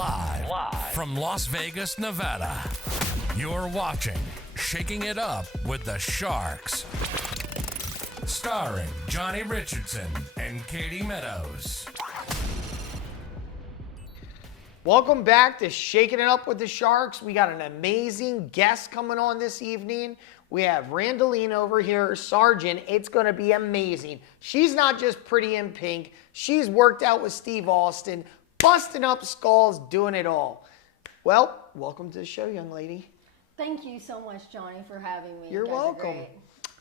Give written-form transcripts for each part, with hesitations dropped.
Live from Las Vegas, Nevada. You're watching Shaking It Up with the Sharks. Starring Johnny Richardson and Katie Meadows. Welcome back to Shaking It Up with the Sharks. We got an amazing guest coming on this evening. We have Randalene over here, Sergent. It's going to be amazing. She's not just pretty in pink. She's worked out with Steve Austin, busting up skulls, doing it all. Well, welcome to the show, young lady. Thank you so much, Johnny, for having me. You're You guys are welcome. great.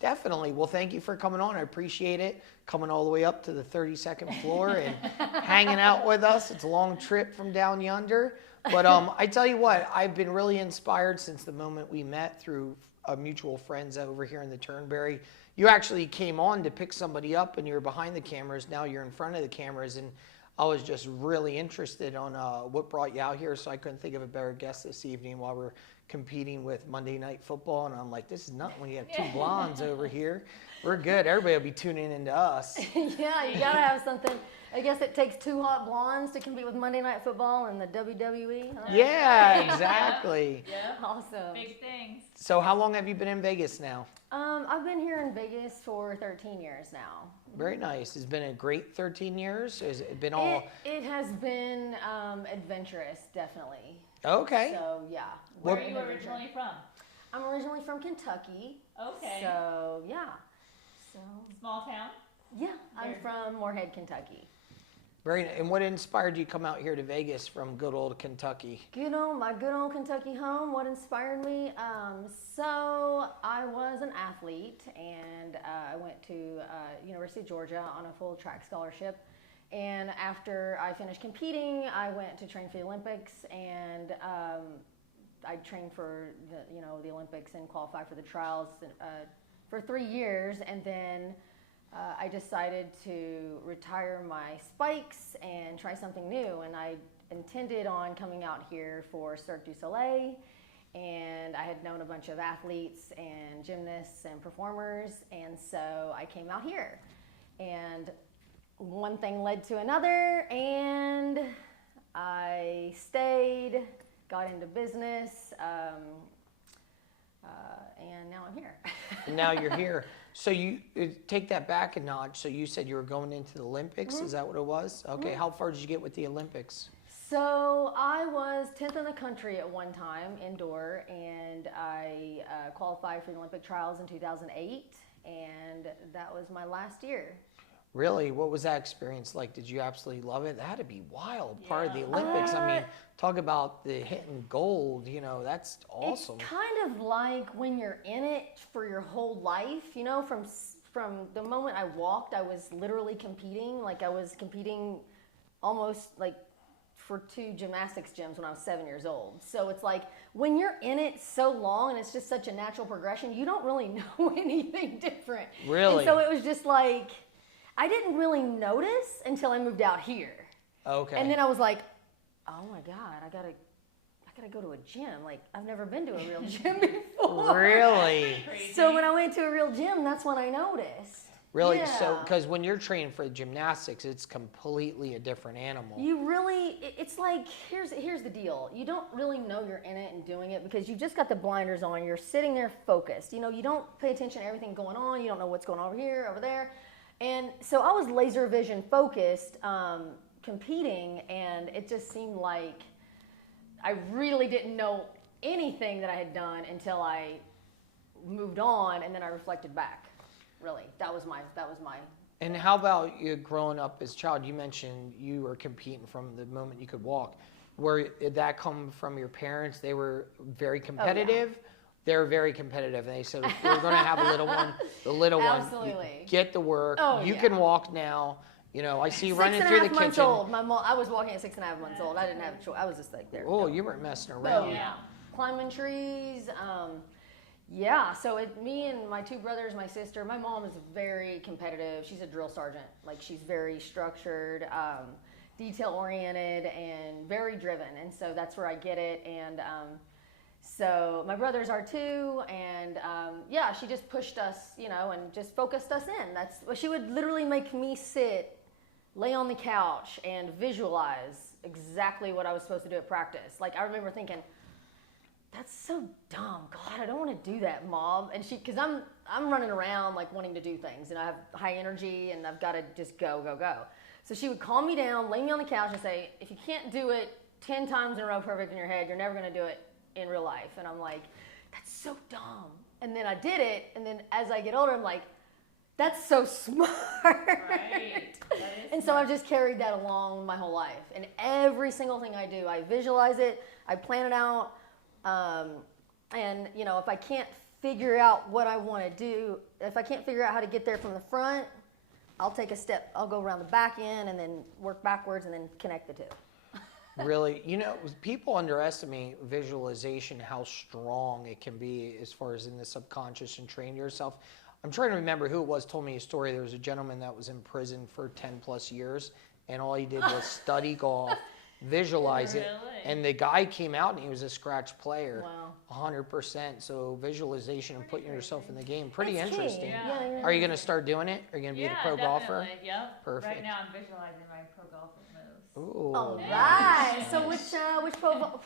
Definitely. Well, thank you for coming on. I appreciate it. Coming all the way up to the 32nd floor and hanging out with us. It's a long trip from down yonder. But I tell you what, I've been really inspired since the moment we met through mutual friends over here in the Turnberry. You actually came on to pick somebody up and you're behind the cameras. Now you're in front of the cameras. And I was just really interested on what brought you out here. So I couldn't think of a better guest this evening while we're competing with Monday Night Football, and I'm like, this is nothing when you have two blondes over here. We're good. Everybody will be tuning into us. Yeah, you gotta have something. I guess it takes two hot blondes to compete with Monday Night Football and the WWE. Huh? Yeah, exactly. Yeah. Awesome. Big things. So how long have you been in Vegas now? I've been here in Vegas for 13 years now. Very nice. It's been a great 13 years. Has it been all? It has been adventurous, definitely. Okay. So yeah. Where are you originally from? I'm originally from Kentucky. Okay. So yeah. So Small town? yeah, I'm from Moorhead, Kentucky. Very. And what inspired you to come out here to Vegas from good old Kentucky? My good old Kentucky home. What inspired me? So I was an athlete, and I went to University of Georgia on a full track scholarship. And after I finished competing, I went to train for the Olympics, and I trained for the Olympics and qualified for the trials for 3 years, and then I decided to retire my spikes and try something new. And I intended on coming out here for Cirque du Soleil, and I had known a bunch of athletes and gymnasts and performers, and so I came out here. And one thing led to another, and I stayed, got into business, and now I'm here. And now you're here. So you take that back a notch. So you said you were going into the Olympics. Mm-hmm. Is that what it was? Okay. Mm-hmm. How far did you get with the Olympics? So I was 10th in the country at one time, indoor, and I qualified for the Olympic trials in 2008, and that was my last year. Really? What was that experience like? Did you absolutely love it? That had to be wild, part of the Olympics. I mean, talk about the hitting gold, that's awesome. It's kind of like when you're in it for your whole life, from the moment I walked, I was literally competing. Like I was competing almost like for 2 gymnastics gyms when I was 7 years old. So it's like when you're in it so long and it's just such a natural progression, you don't really know anything different. Really? And so it was just like, I didn't really notice until I moved out here. Okay. And then I was like, oh my God, I gotta go to a gym. Like, I've never been to a real gym before. Really? So when I went to a real gym, that's when I noticed. Really? Yeah. So, because when you're training for gymnastics, it's completely a different animal. It's like, here's the deal. You don't really know you're in it and doing it because you've just got the blinders on. You're sitting there focused. You don't pay attention to everything going on. You don't know what's going on over here, over there. And so I was laser vision focused, competing, and it just seemed like I really didn't know anything that I had done until I moved on, and then I reflected back. Really, that was my. And how about you growing up as a child? You mentioned you were competing from the moment you could walk. Did that come from your parents? They were very competitive? Oh, yeah. They're very competitive, and they said, if we're going to have a little one, the little Absolutely. one, get to work. Oh, you yeah. can walk now. I see you running through the kitchen. 6.5 months old. My mom, I was walking at 6.5 months old. I didn't have a choice. I was just like there. Oh, you weren't messing around. Oh, yeah. Climbing trees. Yeah, so me and my 2 brothers, my sister, my mom is very competitive. She's a drill sergeant. Like, she's very structured, detail-oriented, and very driven. And so that's where I get it. And so my brothers are too. And she just pushed us, and just focused us in. She would literally make me lay on the couch and visualize exactly what I was supposed to do at practice. Like, I remember thinking, that's so dumb. God, I don't want to do that, Mom. And because I'm running around like wanting to do things, and I have high energy, and I've got to just go. So she would calm me down, lay me on the couch, and say, if you can't do it 10 times in a row perfect in your head, you're never going to do it in real life. And I'm like, that's so dumb. And then I did it, and then as I get older, I'm like, that's so smart. Right. And so I've just carried that along my whole life. And every single thing I do, I visualize it, I plan it out. And, you know, if I can't figure out what I want to do, if I can't figure out how to get there from the front, I'll take a step. I'll go around the back end and then work backwards and then connect the two. Really, you know, people underestimate visualization, how strong it can be as far as in the subconscious and train yourself. I'm trying to remember who it was told me a story. There was a gentleman that was in prison for 10 plus years, and all he did was study golf, visualize it, and the guy came out and he was a scratch player. Wow. 100%. So visualization and putting yourself in the game, pretty That's key. interesting. Yeah. Are you going to start doing it? Are you going to be a pro golfer? Yep. Perfect. Right now I'm visualizing my pro golfer moves. Ooh. All right. So which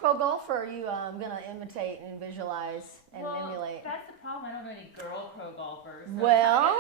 pro golfer are you gonna imitate and visualize and emulate? That's the problem. I don't know any girl pro golfers. So Well,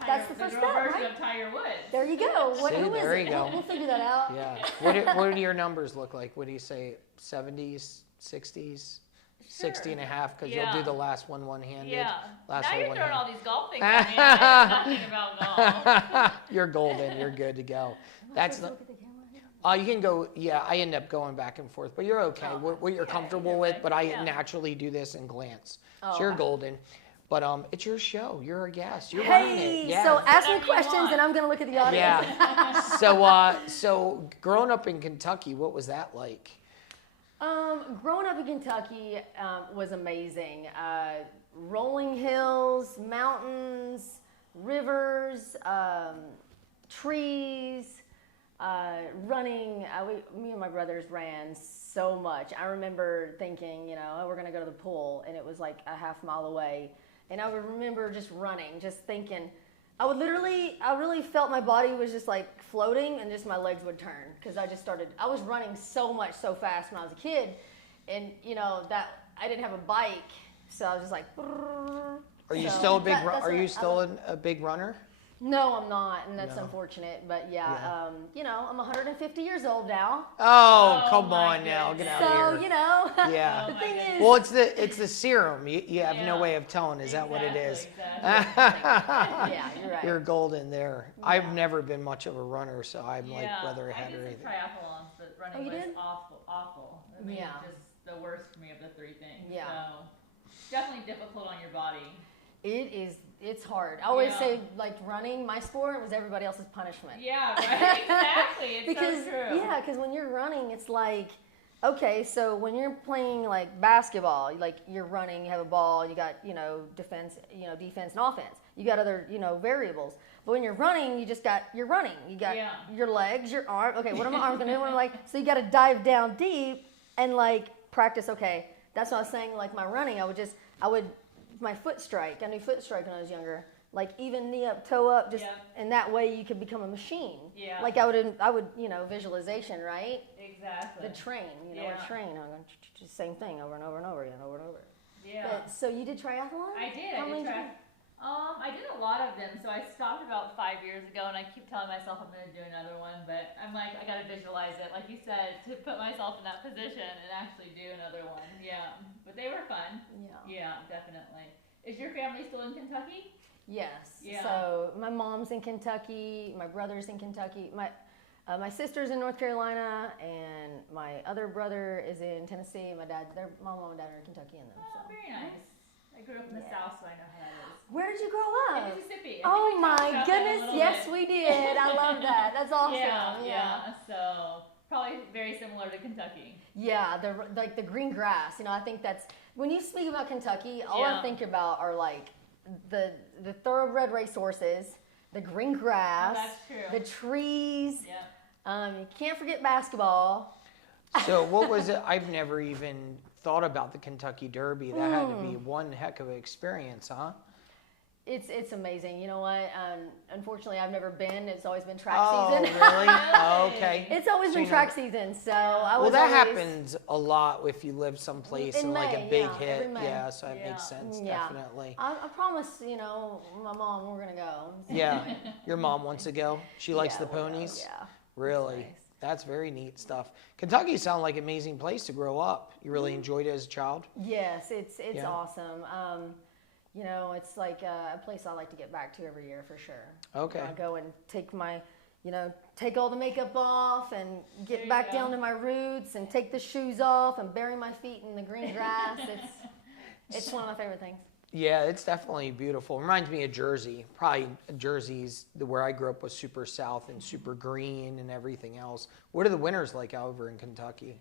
that's that's the first girl step, version right? of Tiger Woods. There you go. See, Who is there it? you go. We'll figure that out. Yeah. What do your numbers look like? What do you say? 70s, 60s? 60 and a half, because you'll do the last one one-handed. Yeah. Last Now one you're throwing one-handed. all these golf things at me. I know nothing about golf. You're golden. You're good to go. That's the. Look at the camera here. You can go. Yeah, I end up going back and forth, but you're okay. What you're comfortable either with, way. but I Yeah. naturally do this and glance. Oh, So you're okay. golden. But it's your show. You're a guest. You're running Hey, it. Yeah. so ask me Whatever you questions want. and I'm gonna look at the audience. Yeah. So growing up in Kentucky, what was that like? Growing up in Kentucky was amazing. Rolling hills, mountains, rivers, trees, running. Me and my brothers ran so much. I remember thinking, you know, oh, we're going to go to the pool, and it was like a half mile away. And I would remember just running, just thinking, I really felt my body was just like floating, and just my legs would turn because I was running so much, so fast when I was a kid. And, you know, that I didn't have a bike, so I was just like, Are you So still a big? that's Are what you I still love. a big runner? No, I'm not, and that's No. unfortunate. But yeah, Yeah. you know, I'm 150 years old now, Oh, Oh, come my on now, get goodness. out so of here. you know. Yeah. The Oh, thing my is, Well, it's the serum. You have no Yeah. way of telling. Is that what it is? Exactly. yeah, you're right. You're golden there. I've never been much of a runner, so I'm like whether I I had did or some anything. triathlons, but running you was did? awful. I mean, Yeah. just the worst for me of the three things. Yeah. So definitely difficult on your body. It's hard. I always Yeah. say, like, running, my sport was everybody else's punishment. Yeah, right. Exactly. It's Because so true. yeah, because when you're running, it's like, okay, so when you're playing like basketball, like you're running, you have a ball, you got defense and offense. You got other variables. But when you're running, you're running. You got your legs, your arm. Okay, what are my arms gonna do? So you got to dive down deep and like practice. Okay, that's what I was saying. Like my running, I would my foot strike. I knew foot strike when I was younger. Like even knee up, toe up, just and that way you could become a machine. Yeah. Like I would visualization, right? Exactly. The train, a train. I'm going just same thing over and over and over again, over and over. Yeah. But, so you did triathlon? I did. How I many did did try. I did a lot of them. So I stopped about 5 years ago, and I keep telling myself I'm going to do another one. But I'm like, I got to visualize it, like you said, to put myself in that position and actually do another one. Yeah. But they were fun. Yeah. Yeah, definitely. Is your family still in Kentucky? Yes. Yeah. So my mom's in Kentucky. My brother's in Kentucky. My sister's in North Carolina, and my other brother is in Tennessee. My mom and dad are in Kentucky, and them. Oh, So. very nice. I grew up in the South, so I know how that is. Where did you grow In up? Mississippi. I think Oh we talked my about that a goodness! little Yes, bit. we did. I love that. That's awesome. Yeah. So probably very similar to Kentucky. Yeah, the green grass. I think that's when you speak about Kentucky, all I think about are like the thoroughbred racehorses, the green grass, that's true. the trees. Yeah. You can't forget basketball. So what was it? I've never even thought about the Kentucky Derby. That had to be one heck of an experience, huh? It's amazing. You know what? Unfortunately, I've never been. It's always been track Oh, season. really? Oh, okay. It's always been track season. So I was Well, that always, happens a lot if you live someplace In and like a May, big yeah, hit. every May. Yeah, so that Yeah. makes sense, Yeah. definitely. I promise, you know, my mom, we're gonna go. Yeah. Your mom wants to go? She likes Yeah, the we'll go, ponies? Yeah. Really? nice. That's very neat stuff. Kentucky sounds like an amazing place to grow up. You really enjoyed it as a child? Yes, it's Yeah. awesome. You know, it's like a place I like to get back to every year for sure. Okay. I go and take my, you know, take all the makeup off and There get you back go. down to my roots and take the shoes off and bury my feet in the green grass. It's one of my favorite things. Yeah, it's definitely beautiful. Reminds me of Jersey. Probably Jersey's where I grew up was super south and super green and everything else. What are the winters like over in Kentucky?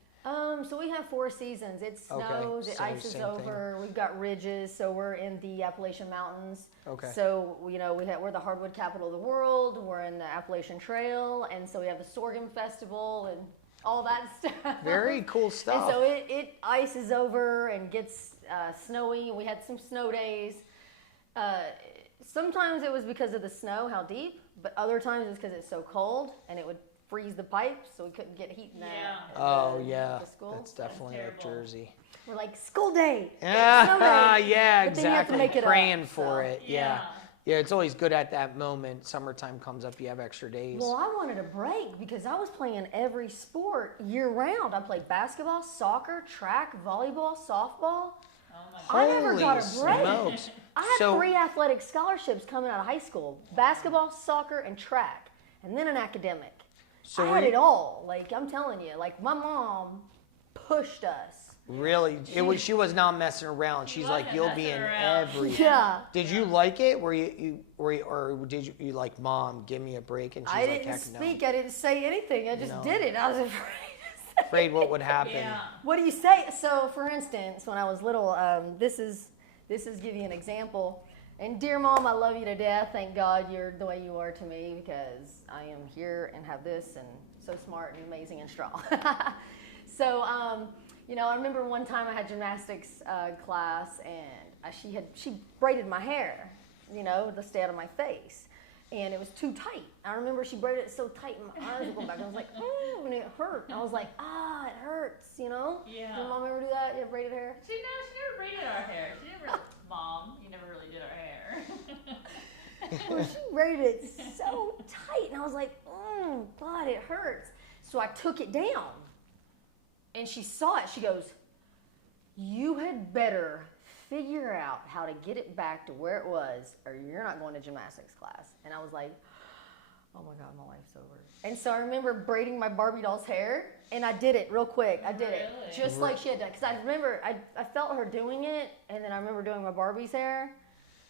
So we have 4 seasons. It Okay, snows, it so ices same over. We've got ridges, so we're in the Appalachian Mountains. Okay. So you know we're the hardwood capital of the world. We're in the Appalachian Trail, and so we have the Sorghum Festival and all that stuff. Very cool And stuff. so it ices over and gets snowy. We had some snow days. Sometimes it was because of the snow, how deep, but other times it's because it's so cold and it would freeze the pipes, so we couldn't get heat in the, Yeah. Oh, yeah. the school. That's definitely like terrible. Jersey. We're like, school day. Yeah, snow day. yeah, But then you have to exactly. make it up, Praying for so. it. Yeah. Yeah, it's always good at that moment. Summertime comes up, you have extra days. Well, I wanted a break because I was playing every sport year round. I played basketball, soccer, track, volleyball, softball. Oh my god. I never got a break. Smokes. I had So- 3 athletic scholarships coming out of high school: basketball, soccer, and track, and then an academic. So I were had you- it all. Like I'm telling you, like my mom pushed us. Really? She was not messing around. She's like, wasn't you'll be messing in around. everything. Yeah. Did you like it? Or did you like, Mom, give me a break? And she's I like, didn't heck speak. I didn't say anything. I just No. did it. I was afraid. no. Afraid what would happen. Yeah. What do you say? So, for instance, when I was little, this is give you an example. And dear Mom, I love you to death. Thank God you're the way you are to me because I am here and have this and so smart and amazing and strong. So, you know, I remember one time I had gymnastics class and she braided my hair, you know, to stay out of my face. And it was too tight. I remember she braided it so tight and my arms were going back. I was like, oh, and it hurt. I was like, it hurts, you know? Yeah. Did your mom ever do that? You have braided hair? She never braided our hair. She never. Mom, you never really did our hair. Well, she braided it so tight. And I was like, God, it hurts. So I took it down. And she saw it. She goes, you had better figure out how to get it back to where it was or you're not going to gymnastics class. And I was like, oh my God, my life's over. And so I remember braiding my Barbie doll's hair, and I did it real quick. I did it Really? just like she had done. Because I remember, I felt her doing it, and then I remember doing my Barbie's hair,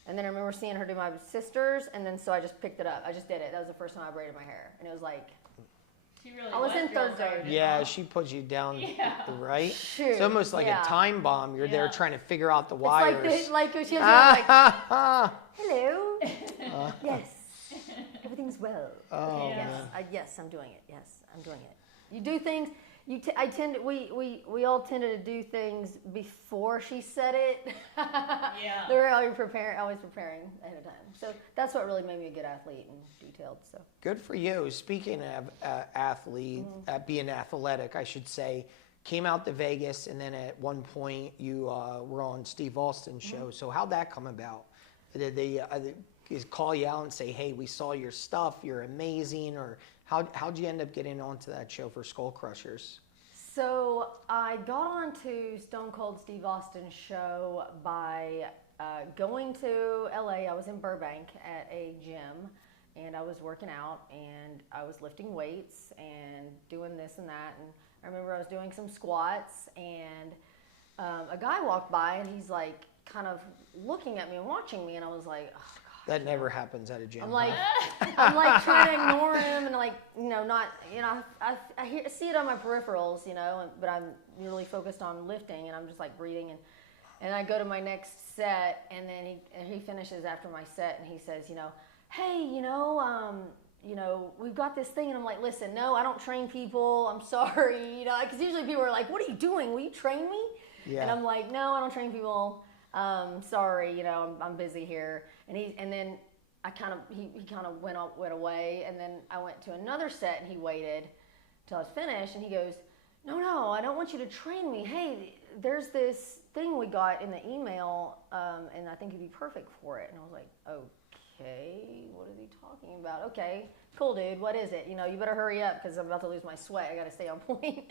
and then I remember seeing her do my sister's, and then so I just picked it up. I just did it. That was the first time I braided my hair. And it was like, She really I was in your third grade. sergeant, Yeah, huh? she put you down, Yeah. right? shoot. It's almost like yeah. a time bomb. You're there Yeah. trying to figure out the It's like, wires. like she was like, Ah, hello. Yes. Everything's well. Oh, Yes. man. Yes, I'm doing it. Yes, I'm doing it. You do things. We all tended to do things before she said it. Yeah. They were always preparing ahead of time. So that's what really made me a good athlete and detailed. So Good for you. Speaking of athlete, being athletic, I should say, came out to Vegas, and then at one point you were on Steve Austin's show. So how'd that come about? Did they call you out and say, hey, we saw your stuff, you're amazing? Or how'd you end up getting onto that show for Skull Crushers? So I got onto Stone Cold Steve Austin's show by going to LA. I was in Burbank at a gym, and I was working out, and I was lifting weights and doing this and that. And I remember I was doing some squats, and a guy walked by, and he's like kind of looking at me and watching me, and I was like, oh, God. That never happens at a gym. I'm like trying to ignore him and not, I see it on my peripherals, but I'm really focused on lifting, and I'm just like breathing, and I go to my next set, and then he finishes after my set, and he says, hey, we've got this thing, and I'm like, listen, no, I don't train people. I'm sorry, because usually people are like, what are you doing? Will you train me? Yeah. And I'm like, no, I don't train people. Sorry, you know, I'm busy here. And then he kind of went away, and then I went to another set, and he waited till I was finished, and he goes, no, I don't want you to train me. Hey, there's this thing we got in the email, and I think you'd be perfect for it. And I was like, okay, what is he talking about? Okay, cool, dude, what is it? You know, you better hurry up because I'm about to lose my sweat. I got to stay on point,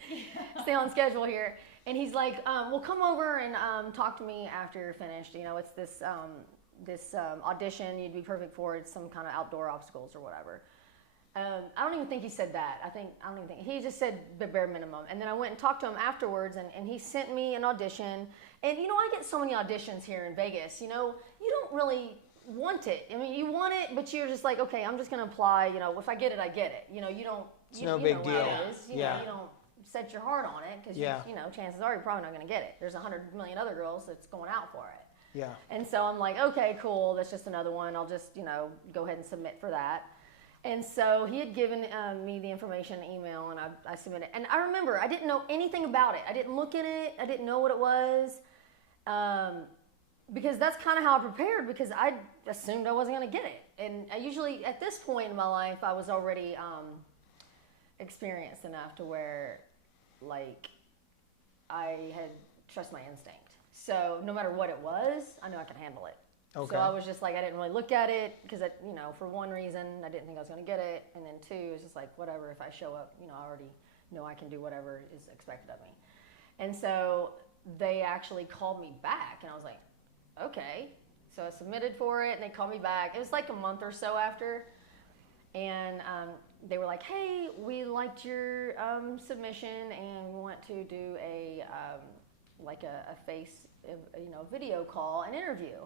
stay on schedule here. And he's like, well, come over and talk to me after you're finished. You know, it's this audition you'd be perfect for. It's some kind of outdoor obstacles or whatever. I don't even think he said that. He just said the bare minimum. And then I went and talked to him afterwards, and he sent me an audition. And, you know, I get so many auditions here in Vegas. You know, you don't really want it. I mean, you want it, but you're just like, okay, I'm just going to apply. You know, if I get it, I get it. You know, you don't. It's no big deal. It is. You know, you don't set your heart on it because, you know, chances are you're probably not going to get it. There's 100 million other girls that's going out for it. Yeah. And so I'm like, okay, cool. That's just another one. I'll just, you know, go ahead and submit for that. And so he had given me the information email, and I submitted. And I remember I didn't know anything about it. I didn't look at it. I didn't know what it was, because that's kind of how I prepared, because I assumed I wasn't going to get it. And I usually, at this point in my life, I was already experienced enough to where, like, I had trust my instinct. So no matter what it was, I knew I could handle it. Okay. So I was just like, I didn't really look at it because, you know, for one reason, I didn't think I was going to get it. And then two, it's just like, whatever, if I show up, you know, I already know I can do whatever is expected of me. And so they actually called me back, and I was like, okay. So I submitted for it, and they called me back. It was like a month or so after. And they were like, hey, we liked your submission, and we want to do a face, you know, video call and interview.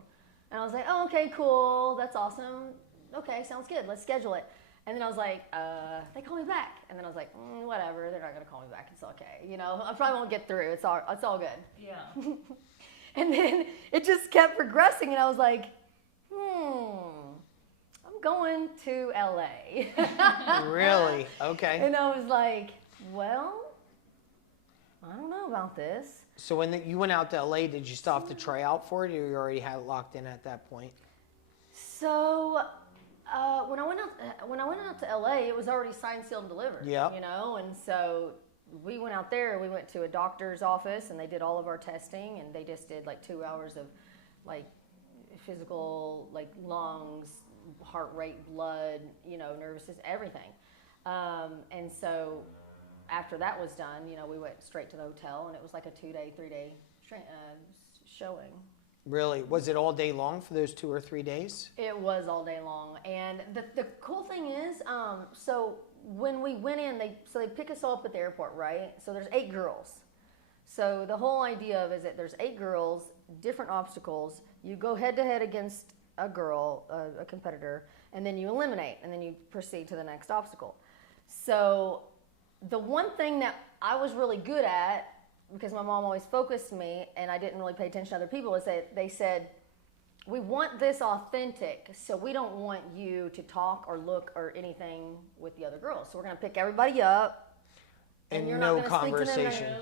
And I was like, oh, okay, cool. That's awesome. Okay, sounds good. Let's schedule it. And then I was like, they call me back. And then I was like, whatever. They're not going to call me back. It's okay. You know, I probably won't get through. It's all good. Yeah. And then it just kept progressing. And I was like, I'm going to LA. Really? Okay. And I was like, well, I don't know about this. So when you went out to LA, did you still have to try out for it, or you already had it locked in at that point? So when I went out to LA, it was already signed, sealed, and delivered. Yeah. You know, and so we went out there. We went to a doctor's office, and they did all of our testing, and they just did like 2 hours of like physical, like lungs, heart rate, blood, you know, nervous system, everything. And so after that was done, you know, we went straight to the hotel, and it was like a 2-day, 3-day showing. Really? Was it all day long for those 2 or 3 days? It was all day long. And the cool thing is, so when we went in, they pick us all up at the airport, right? So there's 8 girls. So the whole idea of is that there's 8 girls, different obstacles. You go head to head against a girl, a competitor, and then you eliminate, and then you proceed to the next obstacle. So the one thing that I was really good at, because my mom always focused me and I didn't really pay attention to other people, is that they said, we want this authentic, so we don't want you to talk or look or anything with the other girls. So we're going to pick everybody up. And you're no not gonna speak to them. conversation.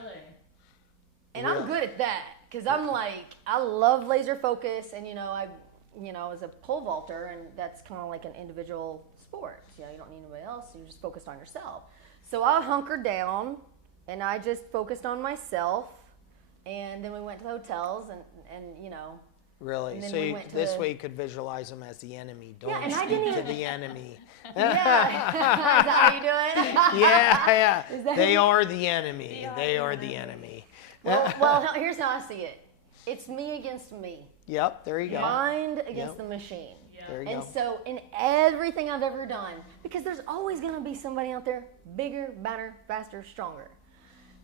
And I'm good at that, because I'm like, I love laser focus, and, you know, I was a pole vaulter, and that's kind of like an individual sport. You know, you don't need anybody else, you're just focused on yourself. So I hunkered down, and I just focused on myself, and then we went to the hotels, and you know. Really? So this way you could visualize them as the enemy. Don't speak to the enemy. Yeah. Is that how you do it? Yeah. They are the enemy. They are the enemy. Well, here's how I see it. It's me against me. Yep, there you go. Mind against the machine. There you And go. so in everything I've ever done, because there's always going to be somebody out there bigger, better, faster, stronger.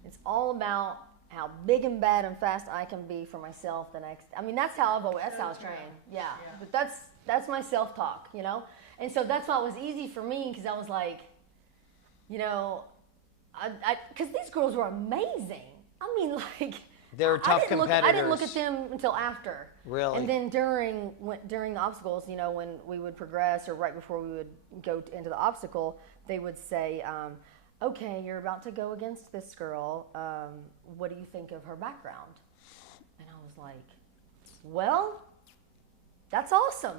It's all about how big and bad and fast I can be for myself that's how I was trained. Yeah. But that's my self-talk, you know? And so that's why it was easy for me, because I was like, you know, because these girls were amazing. I mean, like, they're tough competitors. I didn't look at them until after. Really? And then during the obstacles, you know, when we would progress or right before we would go into the obstacle, they would say, okay, you're about to go against this girl. What do you think of her background? And I was like, well, that's awesome.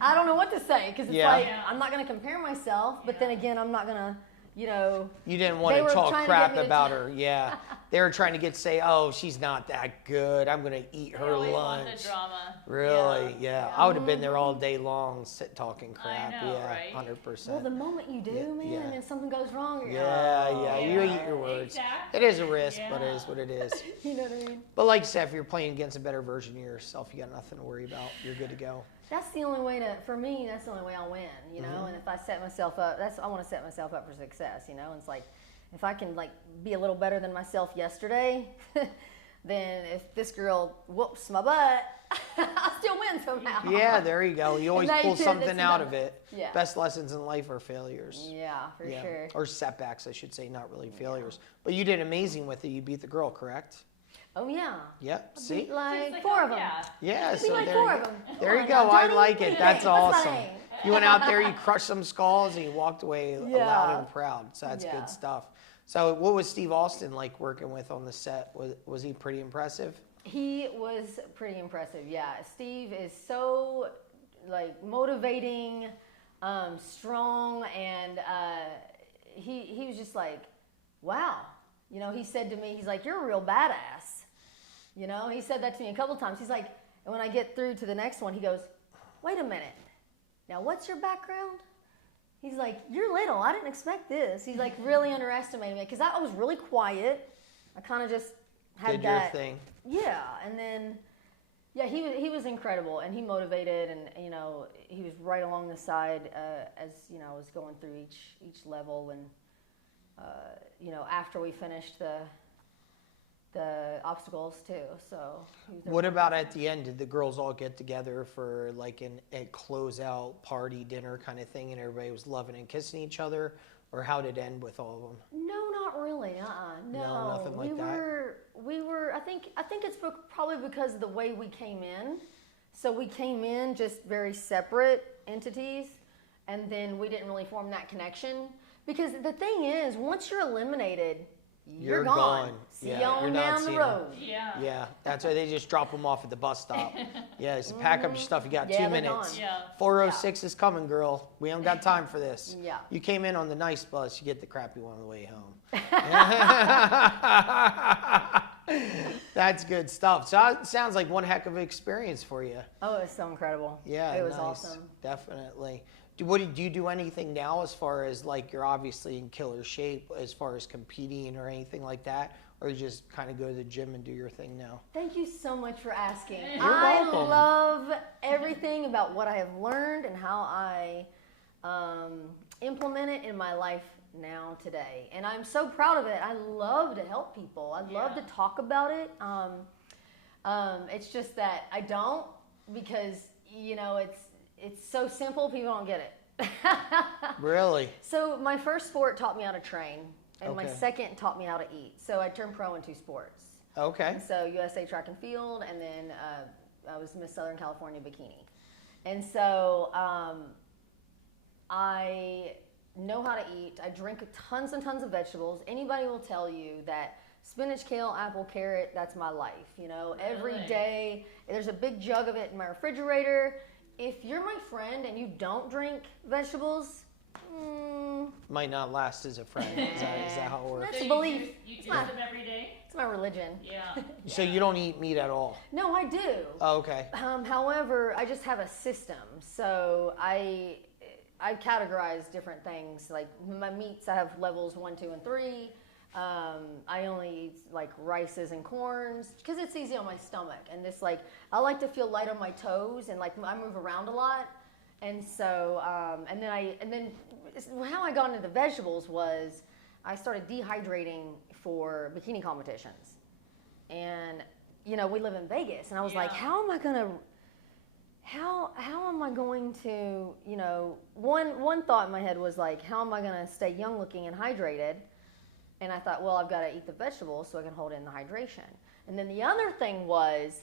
I don't know what to say because it's Yeah. like I'm not going to compare myself, but then again, I'm not going to, You didn't want They to were talk trying to crap get me to about her. Yeah. They were trying to say, oh, she's not that good. I'm going to eat They her always want lunch. the drama. Really? Yeah. I would have been there all day long talking crap. know, yeah. right? 100%. well, the moment you do, man, yeah. and then something goes wrong, you're Yeah. You Yeah. eat your words. Exactly. It is a risk, but it is what it is. you know what I mean? But like you said, if you're playing against a better version of yourself, you got nothing to worry about. You're good to go. That's the only way for me, that's the only way I'll win, and if I set myself up, I want to set myself up for success, and it's like, if I can be a little better than myself yesterday, then if this girl whoops my butt, I'll still win somehow. Yeah, there you go. You always that pull you did, something that's out enough. of it. Yeah. Best lessons in life are failures. Yeah, for sure. Or setbacks, I should say, not really failures. But you did amazing with it. You beat the girl, correct? Oh yeah. Yep. See? Like Just 4 of them. Yeah. Yeah. Be So like there 4 you of go. them. There you Come go. on now, I Johnny. like it. That's What's my awesome. name? You went out there, you crushed some skulls, and you walked away loud Yeah. and proud. So that's Yeah. good stuff. So what was Steve Austin like working with on the set? Was he pretty impressive? He was pretty impressive. Yeah, Steve is so motivating, strong, and he was just like, wow. He said to me, he's like, you're a real badass. He said that to me a couple times. He's like, and when I get through to the next one, he goes, wait a minute. Now, what's your background? He's like, you're little. I didn't expect this. He's like really underestimating me because I was really quiet. I kind of just had Did that. your thing. Yeah, and then, he was incredible, and he motivated, and he was right along the side as I was going through each level, and after we finished the obstacles too. So. He was there. What about at the end? Did the girls all get together for a closeout party dinner kind of thing, and everybody was loving and kissing each other, or how did it end with all of them? No, not really. No, nothing like that. We were. I think it's probably because of the way we came in. So we came in just very separate entities, and then we didn't really form that connection. Because the thing is, once you're eliminated, you're gone. See Yeah, you you're on not down the seeing road. Yeah. Yeah, that's why they just drop them off at the bus stop. Yeah, so pack up your stuff. You got Yeah, 2 they're minutes. gone. Yeah. 4:06 is coming, girl. We don't got time for this. Yeah. You came in on the nice bus. You get the crappy one on the way home. That's good stuff. So it sounds like one heck of an experience for you. Oh, it was so incredible. Yeah, It was nice. awesome. Definitely. Do you do anything now as far as you're obviously in killer shape as far as competing or anything like that? Or you just kind of go to the gym and do your thing now? Thank you so much for asking. You're I welcome. love everything about what I have learned and how I implement it in my life now today. And I'm so proud of it. I love to help people. I love to talk about it. It's just that I don't because, it's so simple, people don't get it. Really? So my first sport taught me how to train, and my Okay. second taught me how to eat. So I turned pro in 2 sports. Okay. And so USA track and field, and then I was Miss Southern California Bikini. And so I know how to eat. I drink tons and tons of vegetables. Anybody will tell you that spinach, kale, apple, carrot, that's my life. Every Really? day, there's a big jug of it in my refrigerator. If you're my friend and you don't drink vegetables, Might not last as a friend. Is that how it works? That's So a you belief. juice- You juice my- them every day? it's my religion. Yeah. So you don't eat meat at all? No, I do. Oh, okay. However, I just have a system. So I categorize different things. Like my meats, I have levels 1, 2, and 3. I only eat rices and corns because it's easy on my stomach. And this I like to feel light on my toes and I move around a lot. And so and then how I got into the vegetables was I started dehydrating for bikini competitions. And we live in Vegas, and I was like, Yeah. how am I going to, one thought in my head was how am I going to stay young looking and hydrated? And I thought, well, I've got to eat the vegetables so I can hold in the hydration. And then the other thing was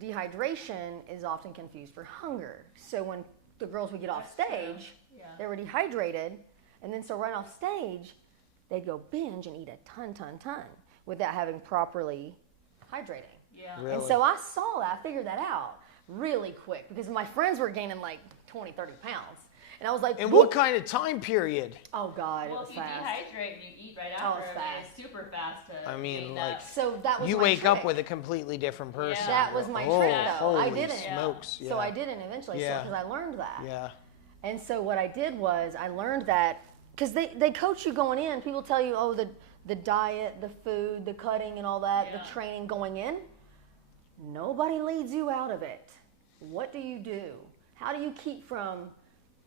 dehydration is often confused for hunger. So when the girls would get off stage, Yeah. they were dehydrated. And then so right off stage, they'd go binge and eat a ton without having properly hydrating. Yeah. Really? And so I saw that, I figured that out really quick because my friends were gaining like 20, 30 pounds. And I was like, And what kind of time period? Oh God, Well, it was if you fast. dehydrate and you eat right Oh, after, it's fast. it's super fast to I mean, gain like, that. So that was You my wake up trick. with a completely different person. That was my oh, trick, though. I Holy didn't. smokes. Yeah. So I didn't eventually, Yeah. because I learned that. Yeah. And so what I did was I learned that, because they coach you going in. People tell you, oh, the diet, the food, the cutting and all that, Yeah. the training going in. Nobody leads you out of it. What do you do? How do you keep from,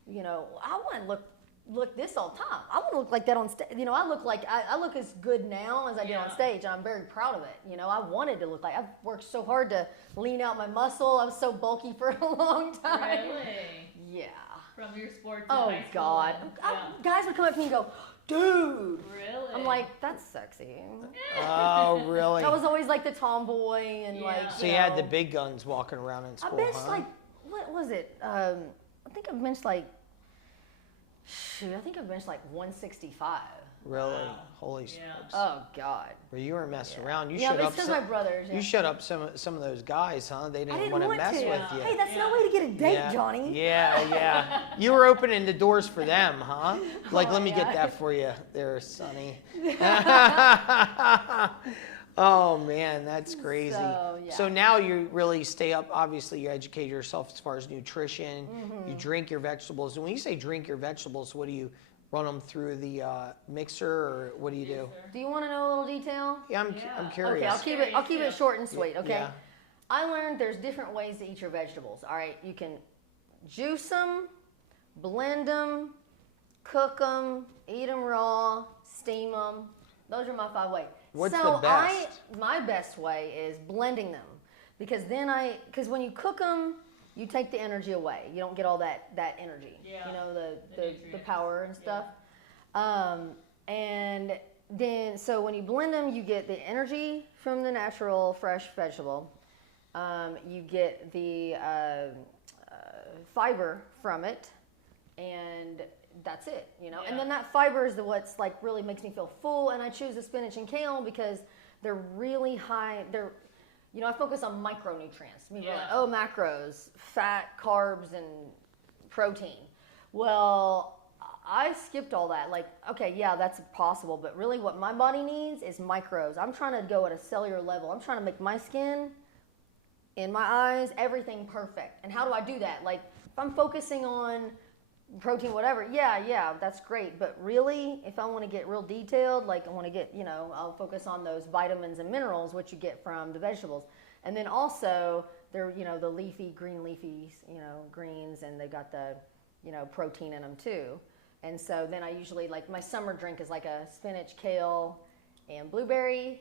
I want to look this all the time. I want to look like that on stage. I look as good now as I did on Yeah. stage, and I'm very proud of it. I wanted to look like, I've worked so hard to lean out my muscle. I was so bulky for a long time. Really? Yeah. From your sports in Oh high school God. and- Guys would come up to me and go, dude. Really? I'm like, that's sexy. Oh, really? I was always like the tomboy and Yeah. So you had the big guns walking around in I school, benched huh? like, what was it? I think I benched like 165. Really? Wow. Holy Yeah. smokes. Oh God. Well, you were messing around. You Yeah, shut but up it's because my brothers. You shut up some of those guys, huh? They I didn't didn't want to want mess to. with you. Hey, that's no Yeah. way to get a date, yeah. Johnny. Yeah. You were opening the doors for them, huh? Like, Oh, let me get yeah. that for you there, Sonny. Oh, man, that's crazy. So, yeah. So now you really stay up. Obviously, you educate yourself as far as nutrition. Mm-hmm. You drink your vegetables. And when you say drink your vegetables, what do you run them through the mixer, or what do you do? Do you want to know a little detail? Yeah, I'm Yeah. curious. Okay, I'll keep it short and sweet. Okay. Yeah. I learned there's different ways to eat your vegetables. All right, you can juice them, blend them, cook them, eat them raw, steam them. Those are my 5 ways. What's so the best? My best way is blending them, because when you cook them, you take the energy away. You don't get all that energy. Yeah. The nutrients. power and stuff. And then so when you blend them, you get the energy from the natural fresh vegetable. You get the fiber from it, and that's it, Yeah. And then that fiber is what's like really makes me feel full. And I choose the spinach and kale because they're really high. I focus on micronutrients. People are like, oh, macros, fat, carbs, and protein. Well, I skipped all that. Like, okay, yeah, that's possible, but really what my body needs is micros. I'm trying to go at a cellular level. I'm trying to make my skin, in my eyes, everything perfect. And how do I do that? Like, if I'm focusing on protein, whatever, yeah, that's great. But really, if I want to get real detailed, like I want to get, I'll focus on those vitamins and minerals, which you get from the vegetables. And then also, they're, the green leafy, greens, and they got the, protein in them too. And so then I usually, like, my summer drink is like a spinach, kale, and blueberry.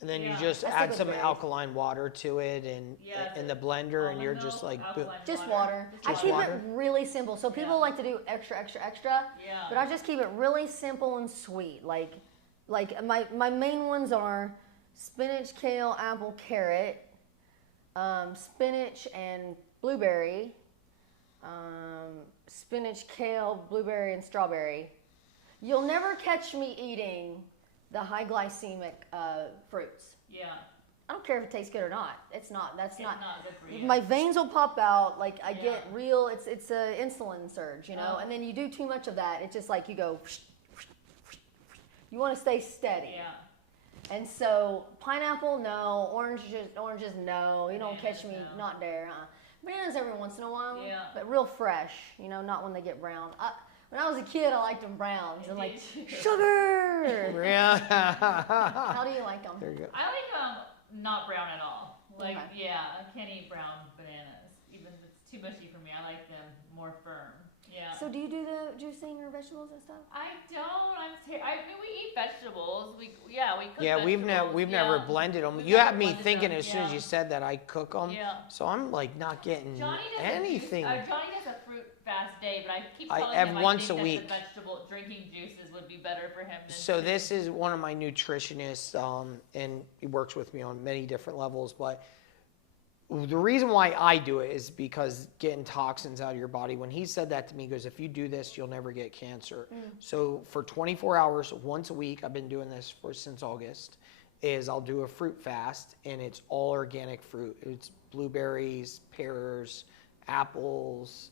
And then you Yeah. just I stick add with some berries. alkaline water to it and Yeah, in the blender, and almond you're milk, just like, alkaline Just water. Just I keep water? it really simple. So people Yeah. like to do extra. Yeah. But I just keep it really simple and sweet. Like my main ones are spinach, kale, apple, carrot, spinach and blueberry, spinach, kale, blueberry, and strawberry. You'll never catch me eating the high glycemic fruits. Yeah. I don't care if it tastes good or not. It's not. That's It's not. not good for you. My veins will pop out. Like I Yeah. get real. It's a insulin surge, Oh. And then you do too much of that. It's just like you go. You want to stay steady. Yeah. And so pineapple, no. Oranges, no. You don't catch me Bananas, no. not there. Bananas every once in a while. Yeah. But real fresh. Not when they get brown. When I was a kid, I liked them browns. I'm like sugar. yeah. How do you like them? There you go. I like not brown at all. Like, Okay. yeah, I can't eat brown bananas. Even if it's too mushy for me, I like them more firm. Yeah. So do you do the juicing or vegetables and stuff? I don't. I mean, we eat vegetables. We cook Yeah, we've vegetables. never Yeah. blended them. We've You never had me blended thinking them, as soon as yeah. you said that I cook them. Yeah. So I'm like not getting Johnny does anything. Johnny does a fruit fast day, but I keep I- telling every him once I a think week. that the vegetable drinking juices would be better for him. Than So food. this is one of my nutritionists, and he works with me on many different levels. But the reason why I do it is because getting toxins out of your body. When he said that to me, he goes, if you do this, you'll never get cancer. So for 24 hours, once a week, I've been doing this since August. is I'll do a fruit fast, and it's all organic fruit. It's blueberries, pears, apples.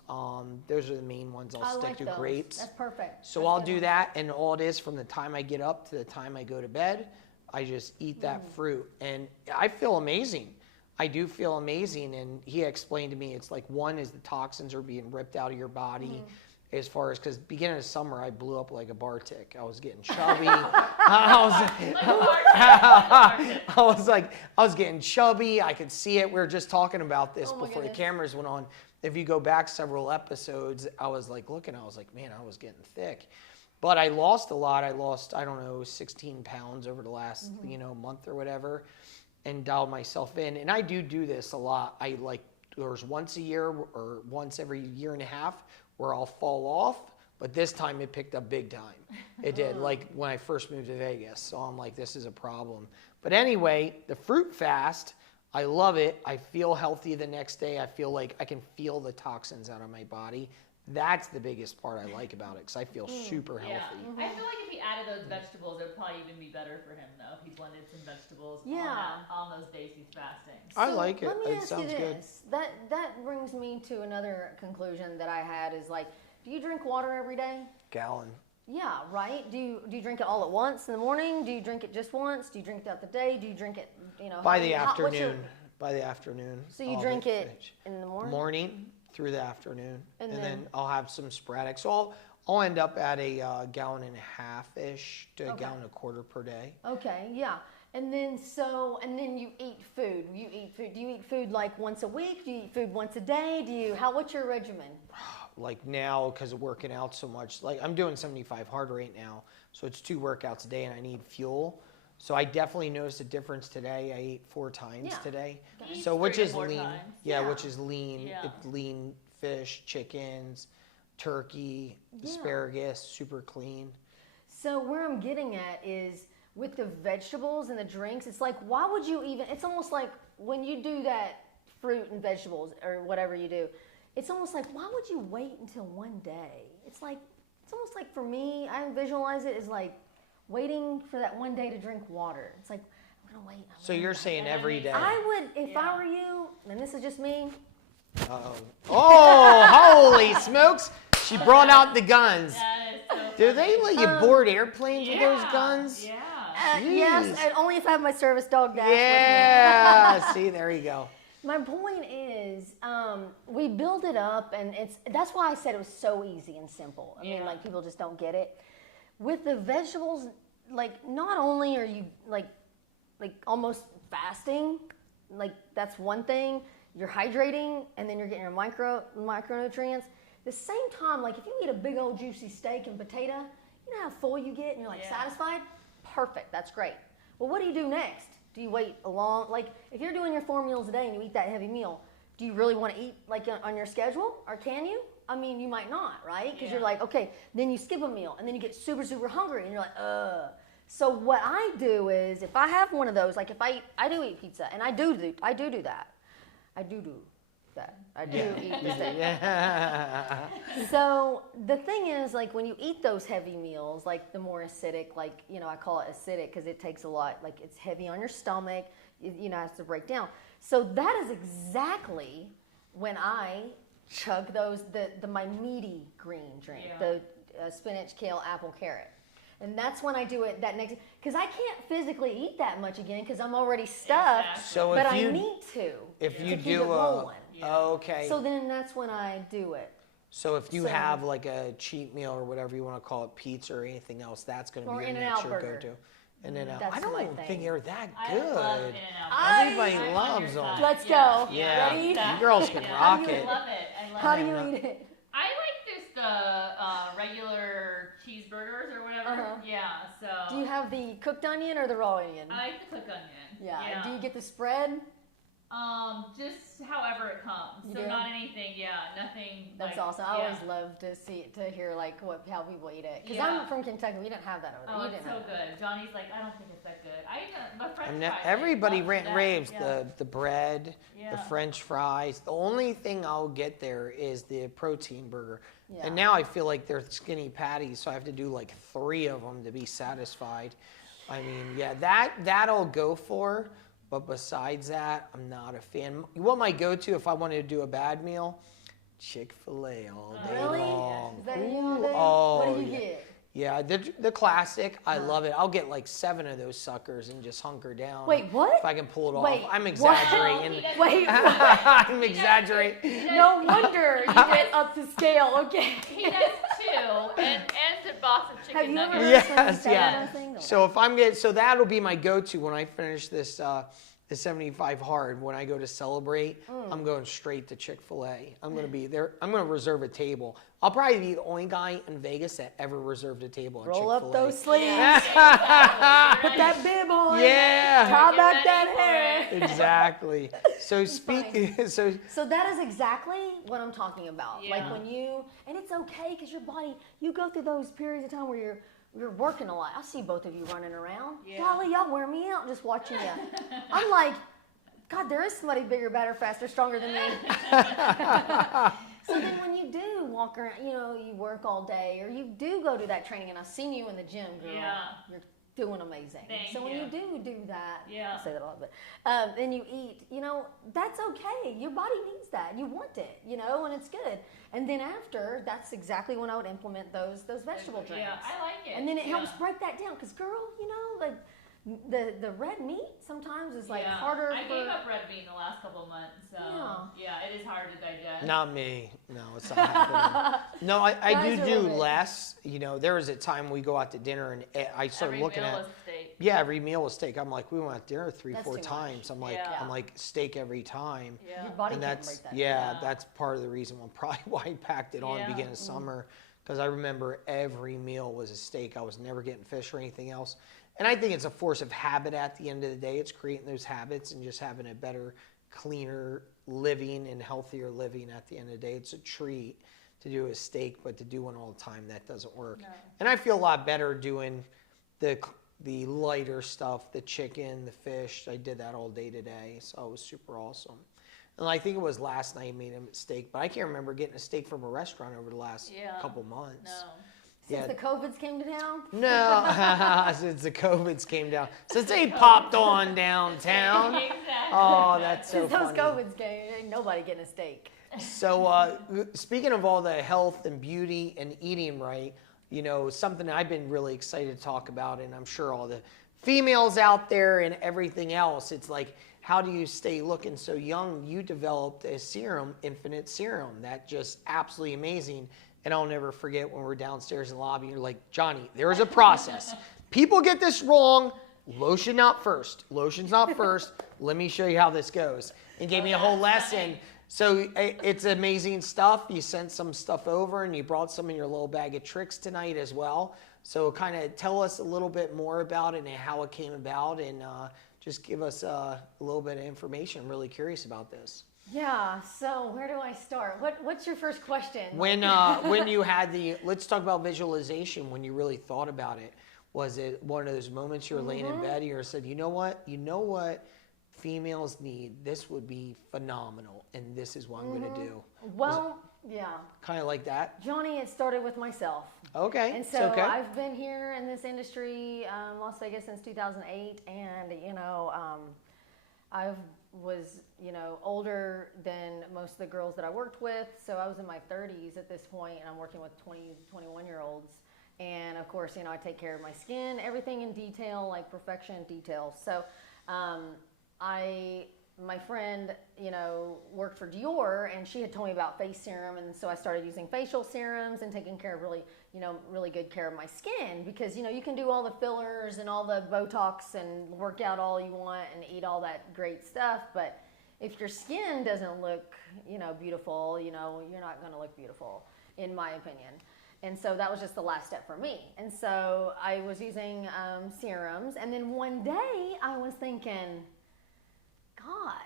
Those are the main ones. I'll stick to those. grapes. That's perfect. So That's I'll good do one. that, and all it is from the time I get up to the time I go to bed, I just eat that fruit, and I feel amazing. I do feel amazing, and he explained to me it's like one is the toxins are being ripped out of your body. As far as, because beginning of summer, I blew up like a bar tick. I was getting chubby. I was getting chubby. I could see it. We were just talking about this before the cameras went on. If you go back several episodes, I was like looking, I was like, man, I was getting thick. But I lost a lot. I lost, I don't know, 16 pounds over the last, month or whatever, and dialed myself in. And I do this a lot. There's once a year or once every year and a half where I'll fall off, but this time it picked up big time. It did, like when I first moved to Vegas. So I'm like, this is a problem. But anyway, the fruit fast, I love it. I feel healthy the next day. I feel like I can feel the toxins out of my body. That's the biggest part I like about it, because I feel super healthy. Yeah. I feel like if he added those vegetables, it would probably even be better for him, though, if he blended some vegetables on those days he's fasting. I like it. Let me It ask sounds you good. this. That brings me to another conclusion that I had is like, do you drink water every day? Gallon. Yeah, right. Do you drink it all at once in the morning? Do you drink it just once? Do you drink it throughout the day? Do you drink it, By the afternoon. By the afternoon. So you drink it in the morning? Morning through the afternoon, and then- then I'll have some sporadic. So I'll end up at a gallon and a half-ish to a gallon and a quarter per day. Okay, yeah. And then you eat food. Do you eat food like once a week? Do you eat food once a day? What's your regimen? Like now, because of working out so much, like I'm doing 75 hard right now, so it's 2 workouts a day, and I need fuel. So I definitely noticed a difference today. I ate 4 times today. He So eats which 3 to is 4 lean. times. Yeah, Yeah. which is lean. Yeah. It's lean fish, chickens, turkey, asparagus, super clean. So where I'm getting at is with the vegetables and the drinks, it's like, why would you even, it's almost like when you do that fruit and vegetables or whatever you do, it's almost like, why would you wait until one day? It's almost like for me, I visualize it as like waiting for that one day to drink water. It's like, I'm going to wait. So you're saying every day. I would, if I were you, and this is just me. Uh-oh. Oh, holy smokes. She brought out the guns. That is so Do they let you board airplanes with those guns? Yeah. Yes, Jeez. and only if I have my service dog Dash with me. Yeah. See, there you go. My point is, we build it up, and that's why I said it was so easy and simple. I mean, like, people just don't get it. With the vegetables, like, not only are you, like almost fasting, like, that's one thing. You're hydrating, and then you're getting your micronutrients. The same time, like, if you eat a big old juicy steak and potato, you know how full you get, and you're, like, satisfied? Perfect, that's great. Well, what do you do next? Do you wait a long, like, if you're doing your 4 meals a day and you eat that heavy meal, do you really want to eat, like, on your schedule? Or can you? I mean, you might not, right? Because you're like, okay, then you skip a meal, and then you get super, super hungry, and you're like, ugh. So what I do is, if I have one of those, like, if I do eat pizza, and I do that. I do that. I do eat the steak. Yeah. So the thing is, like, when you eat those heavy meals, like the more acidic, like, I call it acidic because it takes a lot, like, it's heavy on your stomach, it has to break down. So that is exactly when I chug those, my meaty green drink, the spinach, kale, apple, carrot. And that's when I do it that next, because I can't physically eat that much again because I'm already stuffed, So but if I you need to. if you keep do it rolling. okay. So then that's when I do it. So if you have like a cheat meal or whatever you want to call it, pizza or anything else, that's going to Or be your In-N-Out natural burger. go-to. And then That's I don't my think thing. they're that I good. love In-N-Out. Everybody loves them. Let's go. Yeah, Ready? you girls can rock do you it. I love it. I love How it. do you eat it? I like just the regular cheeseburgers or whatever. Uh-huh. Yeah, so. Do you have the cooked onion or the raw onion? I like the cooked onion. Yeah. Do you get the spread? Just however it comes. You So do? not anything, nothing. That's like, awesome. I always love to hear like how people eat it. Because I'm from Kentucky, we didn't have that over there. Oh, You it's didn't so have that. good. Johnny's like, I don't think it's that good. My French And fries. everybody love them. raves Yeah. the bread, the Yeah. French fries. The only thing I'll get there is the protein burger. Yeah. And now I feel like they're skinny patties, so I have to do like 3 of them to be satisfied. I mean, yeah, that I'll go for, but besides that, I'm not a fan. What my go-to if I wanted to do a bad meal? Chick-fil-A all day Really? long. Is that you all day? Oh, What do you yeah. get? Yeah, the classic. I love it. I'll get like 7 of those suckers and just hunker down. Wait, what? If I can pull it off. Wait, I'm what? exaggerating. Wait, what? I'm exaggerating. No wonder you get up to scale. Okay. He does too, and a box of chicken Have you ever nuggets. heard Yes, yeah. thing? So if I'm getting, so that'll be my go-to when I finish this the 75 hard. When I go to celebrate, I'm going straight to Chick-fil-A. I'm going to be there. I'm going to reserve a table. I'll probably be the only guy in Vegas that ever reserved a table at Roll Chick-fil-A. up those sleeves. Exactly. Put that bib on. Yeah. Tie Get back ready that for hair. it. Exactly. So speaking, so So that is exactly what I'm talking about. Yeah. Like when you, and it's okay because your body, you go through those periods of time where you're working a lot. I see both of you running around. Yeah. Golly, y'all wear me out just watching you. I'm like, God, there is somebody bigger, better, faster, stronger than me. So then when you do walk around, you work all day or you do go to that training, and I've seen you in the gym, girl. Yeah. You're doing amazing. Thank so when you. you do that, Yeah. I say that a lot, but then you eat, that's okay. Your body needs that. You want it, and it's good. And then after, that's exactly when I would implement those vegetable drinks. Yeah, I like it. And then it helps Yeah. break that down. Because, girl, like the red meat sometimes is like harder I for... gave up red meat in the last couple of months, so yeah, it is hard to digest. not me. No, it's not happening. No, I Guys are do living. less. There was a time we go out to dinner and I started Every looking meal at was steak. every meal was steak. I'm like, we went out to dinner 3-4 That's too much. times. I'm like, Yeah. I'm like steak every time. Yeah. Your body And can't that's break that yeah, down. that's part of the reason probably why I packed it on Yeah. beginning of summer, because I remember every meal was a steak. I was never getting fish or anything else. And I think it's a force of habit at the end of the day. It's creating those habits and just having a better, cleaner living and healthier living at the end of the day. It's a treat to do a steak, but to do one all the time, that doesn't work. No. And I feel a lot better doing the lighter stuff, the chicken, the fish. I did that all day today, so it was super awesome. And I think it was last night I made a steak, but I can't remember getting a steak from a restaurant over the last couple months. No. Since the COVIDs came to town? No, since the COVIDs came down. Since they popped on downtown. Exactly. Oh, that's so Since those funny. COVIDs came, ain't nobody getting a steak. So speaking of all the health and beauty and eating right, something I've been really excited to talk about, and I'm sure all the females out there and everything else, it's like, how do you stay looking so young? You developed a serum, Infinite Serum, that just absolutely amazing. And I'll never forget when we're downstairs in the lobby, you're like, Johnny, there's a process. People get this wrong. Lotion not first. Lotion's not first. Let me show you how this goes. And gave me a whole lesson. So it's amazing stuff. You sent some stuff over and you brought some in your little bag of tricks tonight as well. So kind of tell us a little bit more about it and how it came about, and just give us a little bit of information. I'm really curious about this. Yeah, so where do I start? What's your first question? When you had let's talk about visualization, when you really thought about it, was it one of those moments you were laying in bed and you said, you know what females need? This would be phenomenal, and this is what I'm going to do. Well, yeah. Kind of like that? Johnny, it started with myself. Okay. And it's so okay. I've been here in this industry, Las Vegas, since 2008, and I was older than most of the girls that I worked with, so I was in my 30s at this point, and I'm working with 20, 21-year-olds. And of course, I take care of my skin, everything in detail, like perfection detail. So my friend, worked for Dior, and she had told me about face serum, and so I started using facial serums and taking care of really good care of my skin, because you can do all the fillers and all the Botox and work out all you want and eat all that great stuff, but if your skin doesn't look beautiful, you're not going to look beautiful, in my opinion. And so that was just the last step for me. And so I was using serums, and then one day I was thinking, God,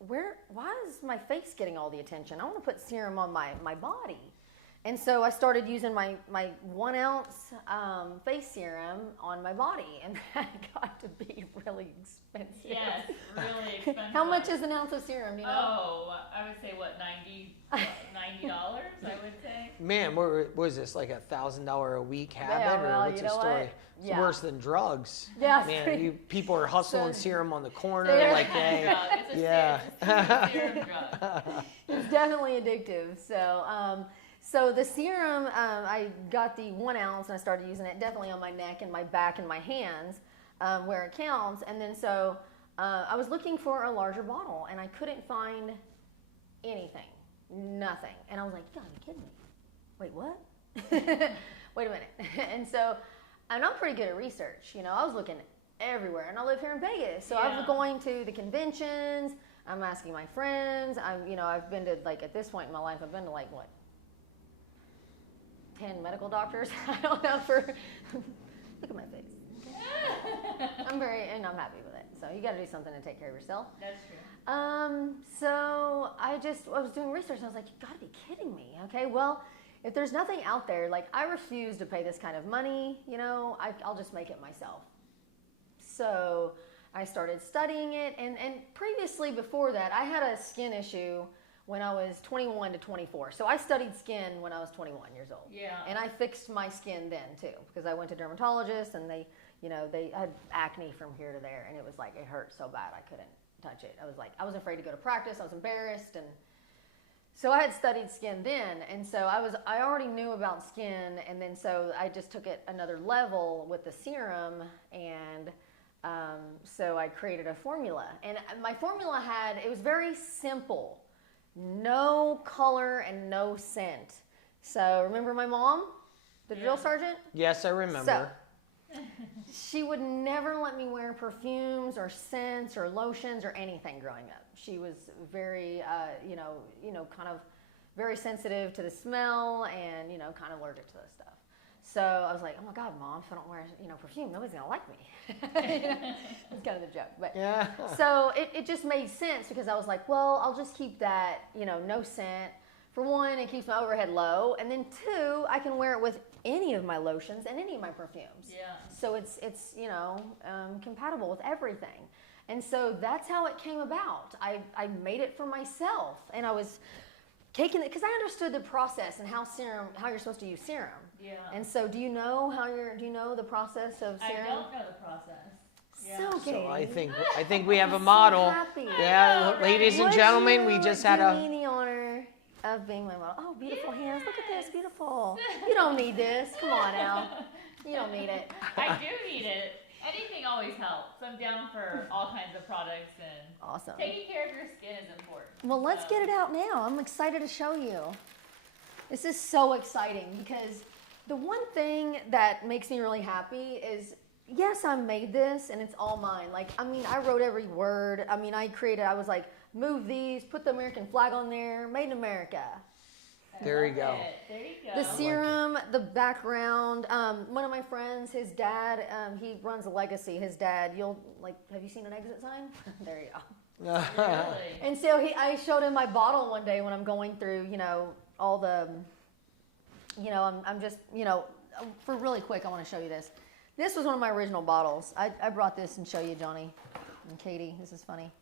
why is my face getting all the attention? I want to put serum on my body. And so I started using my 1 ounce face serum on my body, and that got to be really expensive. Yes, really expensive. How much is an ounce of serum? Do you know? Oh, I would say what, $90, I would say. Man, what was this, like $1,000 a week habit, Yeah, well, or what's you the know story? what? It's Yeah. worse than drugs. Yeah, Man, people are hustling So- serum on the corner, Yeah. like, hey, It's a yeah. serum drug. It's definitely addictive. So the serum, I got the 1 ounce and I started using it definitely on my neck and my back and my hands, where it counts. And then I was looking for a larger bottle and I couldn't find anything, nothing. And I was like, you gotta be kidding me. Wait, what? Wait a minute. And I'm pretty good at research. I was looking everywhere, and I live here in Vegas, so I was going to the conventions. I'm asking my friends. I've been to, like, at this point in my life, I've been to, like, what, 10 medical doctors? I don't know. Look at my face. I'm happy with it. So you got to do something to take care of yourself. That's true. So I was doing research, and I was like, you got to be kidding me. Okay, well, if there's nothing out there, like, I refuse to pay this kind of money, I'll just make it myself. So I started studying it, and previously, before that, I had a skin issue when I was 21 to 24. So I studied skin when I was 21 years old. Yeah. And I fixed my skin then, too, because I went to dermatologists, and they had acne from here to there, and it was like, it hurt so bad I couldn't touch it. I was afraid to go to practice. I was embarrassed, and so I had studied skin then, and so I already knew about skin, and then so I just took it another level with the serum, and so I created a formula. And my formula it was very simple, no color and no scent. So remember my mom, the drill sergeant? Yes, I remember. So, she would never let me wear perfumes or scents or lotions or anything growing up. She was very, kind of very sensitive to the smell and, kind of allergic to this stuff. So I was like, oh my God, Mom, if I don't wear, perfume, nobody's going to like me. It's kind of the joke. But Yeah. So it just made sense because I was like, well, I'll just keep that, no scent. For one, it keeps my overhead low. And then two, I can wear it with any of my lotions and any of my perfumes. Yeah. So it's compatible with everything. And so that's how it came about. I made it for myself, and I was taking it because I understood the process and how you're supposed to use serum. Yeah. And so do you know the process of serum? I don't know the process. Yeah. So I think we have a model. Happy. Yeah, ladies and gentlemen, we just had do me the honor of being my model. Oh, beautiful hands. Look at this. Beautiful. You don't need this. Come on, Al. You don't need it. I do need it. Anything always helps. I'm down for all kinds of products, and awesome. Taking care of your skin is important. Well, let's get it out now. I'm excited to show you. This is so exciting because the one thing that makes me really happy is, yes, I made this and it's all mine. I wrote every word. I was like, move these, put the American flag on there, made in America. There you go. There you go. The serum, the background. One of my friends, his dad, he runs a legacy. His dad, have you seen an exit sign? There you go. Really? And so I showed him my bottle one day when I'm going through, all the, I'm just, for really quick, I want to show you this. This was one of my original bottles. I brought this and show you, Johnny and Katie. This is funny.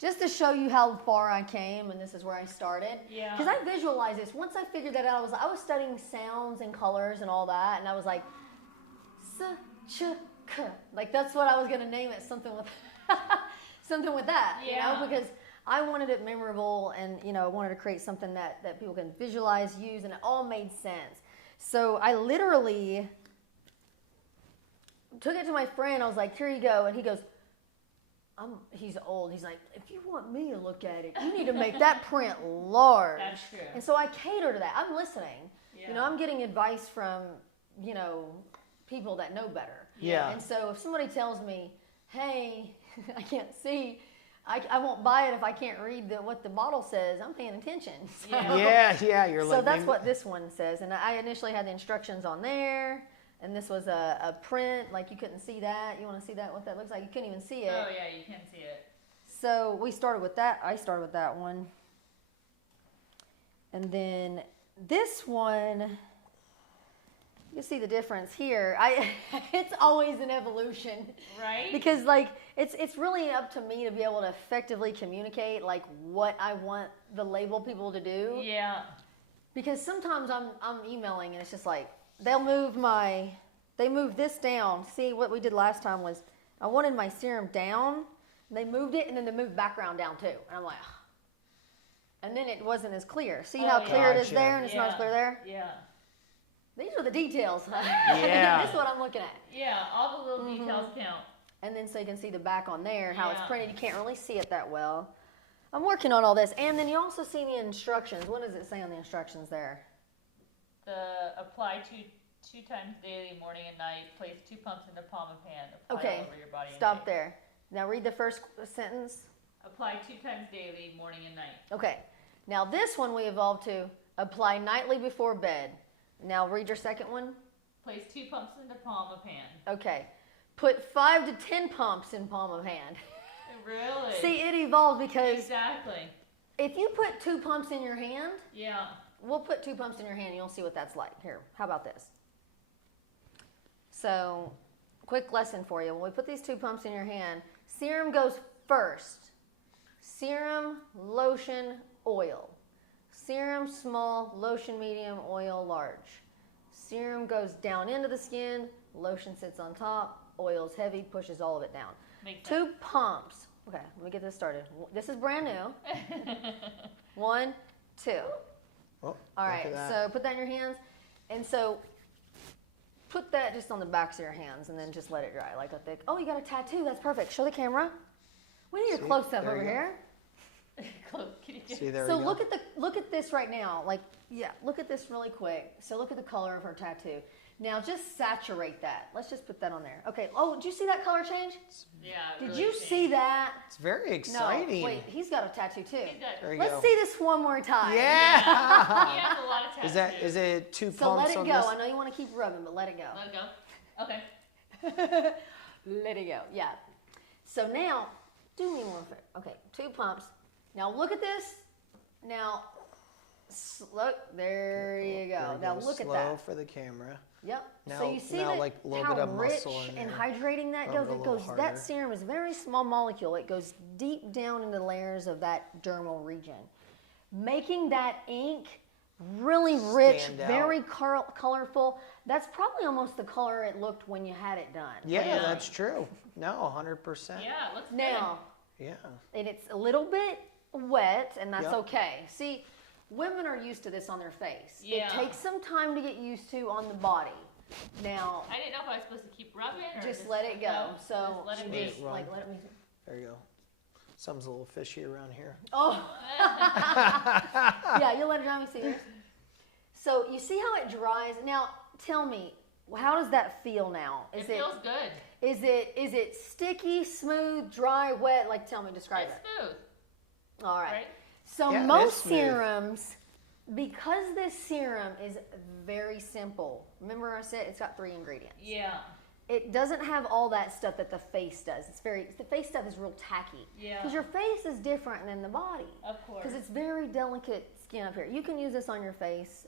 Just to show you how far I came, and this is where I started. Yeah. Because I visualized this. Once I figured that out, I was studying sounds and colors and all that, and I was like, like that's what I was gonna name it, something with that, because I wanted it memorable, and I wanted to create something that people can visualize, use, and it all made sense. So I literally took it to my friend. I was like, here you go, and he goes, he's old. He's like, if you want me to look at it, you need to make that print large. That's true. And so I cater to that. I'm listening. Yeah. I'm getting advice from, people that know better. Yeah. And so if somebody tells me, hey, I can't see, I won't buy it if I can't read what the bottle says. I'm paying attention. So, you're so that's what this one says. And I initially had the instructions on there. And this was a print, like you couldn't see that. You want to see that, what that looks like? You couldn't even see it. Oh, yeah, you can see it. So we started with that. I started with that one. And then this one You see the difference here. It's always an evolution, Right? because like it's really up to me to be able to effectively communicate like what I want the label people to do. Yeah. Because sometimes I'm emailing and it's just like they move this down. See, what we did last time was I wanted my serum down, and they moved it, and then they moved background down too. And I'm like, ugh. And then it wasn't as clear. See how clear it is Gotcha. there, and it's not as clear there? Yeah. These are the details. Yeah. This is what I'm looking at. Yeah, all the little details count. And then so you can see the back on there, how it's Yeah. printed. You can't really see it that well. I'm working on all this. And then you also see the instructions. What does it say on the instructions there? Apply two times daily, morning and night. Place 2 pumps in the palm of hand. Apply Okay, all over your body. and stop face. there. Now read the first sentence. Apply 2 times daily, morning and night. Okay. Now this one we evolved to apply nightly before bed. Now read your second one. Place 2 pumps in the palm of hand. Okay. Put 5 to 10 pumps in palm of hand. Really? See, it evolved because Exactly. if you put 2 pumps in your hand, Yeah. we'll put 2 pumps in your hand and you'll see what that's like. Here, how about this? So, quick lesson for you. When we put these 2 pumps in your hand, serum goes first. Serum, lotion, oil. Serum, small, lotion, medium, oil, large. Serum goes down into the skin, lotion sits on top, oil's heavy, pushes all of it down. Makes sense. 2 pumps. Okay, let me get this started. This is brand new. 1, 2. Oh, All look right, at that. so put that in your hands. And so put that just on the backs of your hands and then just let it dry. Like a thick, oh, you got a tattoo. That's perfect. Show the camera. We need a See, close up there over you go. here. Close. Can you get See, there So we go. look at this right now. Like, yeah, look at this really quick. So look at the color of her tattoo. Now just saturate that. Let's just put that on there. Okay. Oh, did you see that color change? Yeah. it Did really you changed. see that? It's very exciting. No. Wait, he's got a tattoo too. He's got- There you Let's go. see this one more time. Yeah. He has a lot of tattoos. Is it 2 So pumps let it on go. this? I know you want to keep rubbing, but let it go. Let it go. Okay. Let it go. Yeah. So now, do me one favor. Okay, 2 pumps. Now look at this. Now, look. There you go. There we Now go. look at Slow that. for the camera. Yep. Now- so you see now, that like, a little how bit of rich muscle in and there. hydrating that Rub goes. it a It little goes. harder. That serum is a very small molecule. It goes deep down into the layers of that dermal region, making that ink really rich, Stand out. very colorful. That's probably almost the color it looked when you had it done. Yeah, Yeah. that's true. No, 100%. Yeah, it looks good. Now. Yeah. And it's a little bit wet, and that's Yep. okay. See, women are used to this on their face. Yeah. It takes some time to get used to on the body. Now, I didn't know if I was supposed to keep rubbing or just let it go. no, So, just let it just, be. like, let it be. There you go. Something's a little fishy around here. Oh, yeah, you'll let it dry. Me see yours. So you see how it dries. Now, tell me, how does that feel now? It feels good. Is it sticky, smooth, dry, wet? Like, tell me, describe It's it. smooth, All right. right? So Yeah, it is most smooth. serums, because this serum is very simple. Remember I said it's got 3 ingredients. Yeah. It doesn't have all that stuff that the face does. The face stuff is real tacky. Yeah. Because your face is different than the body. Of course. Because it's very delicate skin up here. You can use this on your face,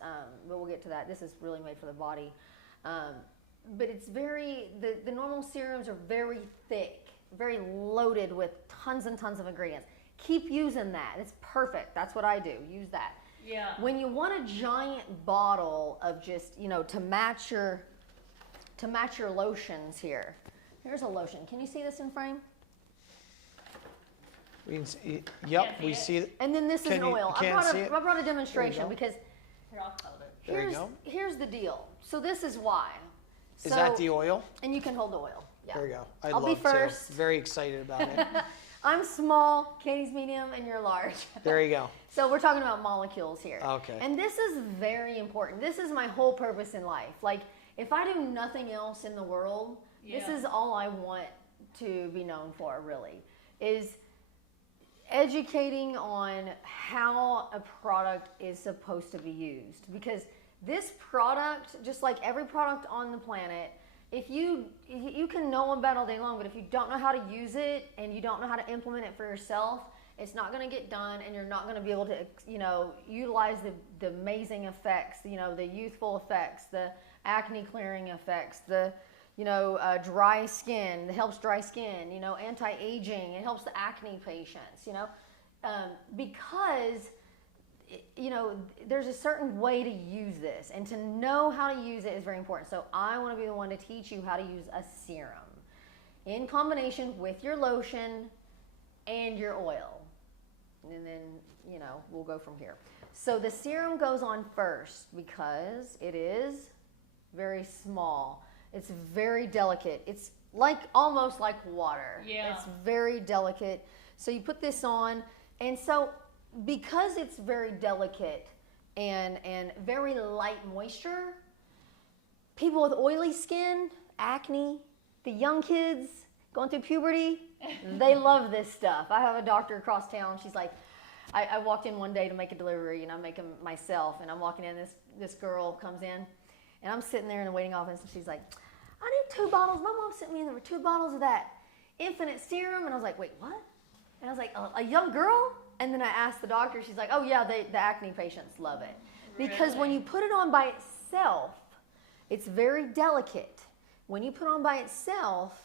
but we'll get to that. This is really made for the body. But it's very, the normal serums are very thick, very loaded with tons and tons of ingredients. Keep using that. It's perfect. That's what I do. Use that. Yeah. When you want a giant bottle of just, to match your lotions here. Here's a lotion. Can you see this in frame? We can see, Can't yep, see we it. see it. And then this is Can an you- oil. I can't see it? brought a demonstration go. because Here, I'll hold it. There you go. here's the deal. So this is why. Is that the oil? And you can hold the oil. Yeah. There you go. I'd I'll be love first. to. Very excited about it. I'm small, Katie's medium, and you're large. There you go. So we're talking about molecules here. Okay. And this is very important. This is my whole purpose in life. Like, if I do nothing else in the world, this Yeah. is all I want to be known for, really, is educating on how a product is supposed to be used. Because this product, just like every product on the planet, if you can know about it all day long, but if you don't know how to use it and you don't know how to implement it for yourself, it's not going to get done, and you're not going to be able to, utilize the amazing effects, the youthful effects, the acne clearing effects, the dry skin, it helps dry skin, anti-aging, it helps the acne patients, because there's a certain way to use this, and to know how to use it is very important. So I want to be the one to teach you how to use a serum in combination with your lotion and your oil. And then, we'll go from here. So the serum goes on first because it is very small. It's very delicate. It's almost like water. Yeah. It's very delicate. So you put this on, and so because it's very delicate and very light moisture, people with oily skin, acne, the young kids going through puberty, they love this stuff. I have a doctor across town. She's like, I walked in one day to make a delivery, and I'm making myself, and I'm walking in, this girl comes in, and I'm sitting there in the waiting office, and she's like, I need 2 bottles. My mom sent me in there with 2 bottles of that infinite serum. And I was like, wait, what? And I was like, a young girl? And then I asked the doctor, she's like, oh yeah, the acne patients love it. Because when you put it on by itself, it's very delicate. When you put it on by itself,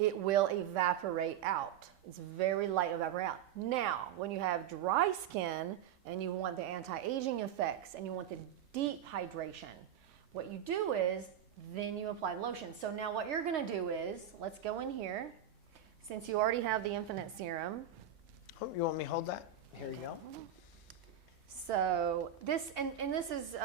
it will evaporate out. It's very light evaporate out. Now, when you have dry skin and you want the anti-aging effects and you want the deep hydration, what you do is then you apply lotion. So now what you're going to do is, let's go in here. Since you already have the infinite serum. Oh, you want me to hold that? Here you go. So this, and this is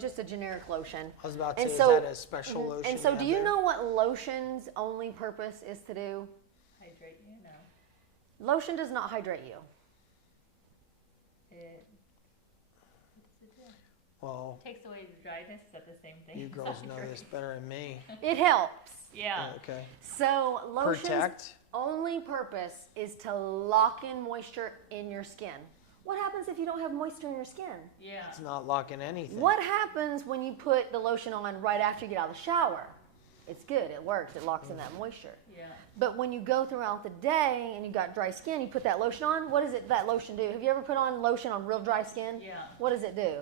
just a generic lotion. I was about to And say, so- is that a special lotion? And so you do have you there? know what lotion's only purpose is to do? Hydrate you, no. Lotion does not hydrate you. It, what does it do? Well, Takes away the dryness. Is that the same thing? you girls know this better than me. It helps. Yeah. Okay. So lotion's Protect. only purpose is to lock in moisture in your skin. What happens if you don't have moisture in your skin? Yeah. It's not locking anything. What happens when you put the lotion on right after you get out of the shower? It's good, it works, it locks in that moisture. Yeah. But when you go throughout the day and you got dry skin, you put that lotion on, what does that lotion do? Have you ever put on lotion on real dry skin? Yeah. What does it do?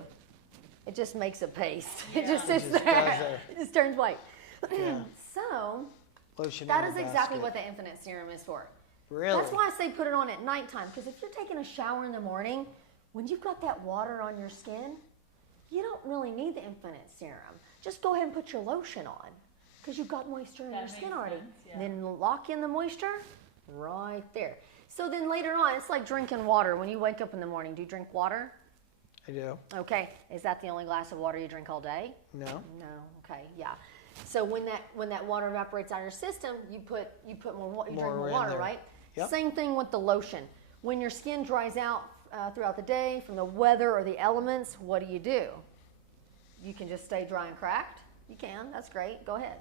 It just makes a paste. Yeah. It just sits It just there. does there. It just turns white. Yeah. So Lotion that in is the exactly basket. what the infinite serum is for. Really? That's why I say put it on at nighttime, because if you're taking a shower in the morning, when you've got that water on your skin, you don't really need the infinite serum. Just go ahead and put your lotion on, because you've got moisture in That your skin makes already. sense, yeah. Then lock in the moisture right there. So then later on, it's like drinking water. When you wake up in the morning, do you drink water? I do. Okay. Is that the only glass of water you drink all day? No. No. Okay. Yeah. So when that water evaporates out of your system, you put more water. You drink More more in water, there. right? Yep. Same thing with the lotion. When your skin dries out throughout the day from the weather or the elements, what do? You can just stay dry and cracked. You can. That's great. Go ahead.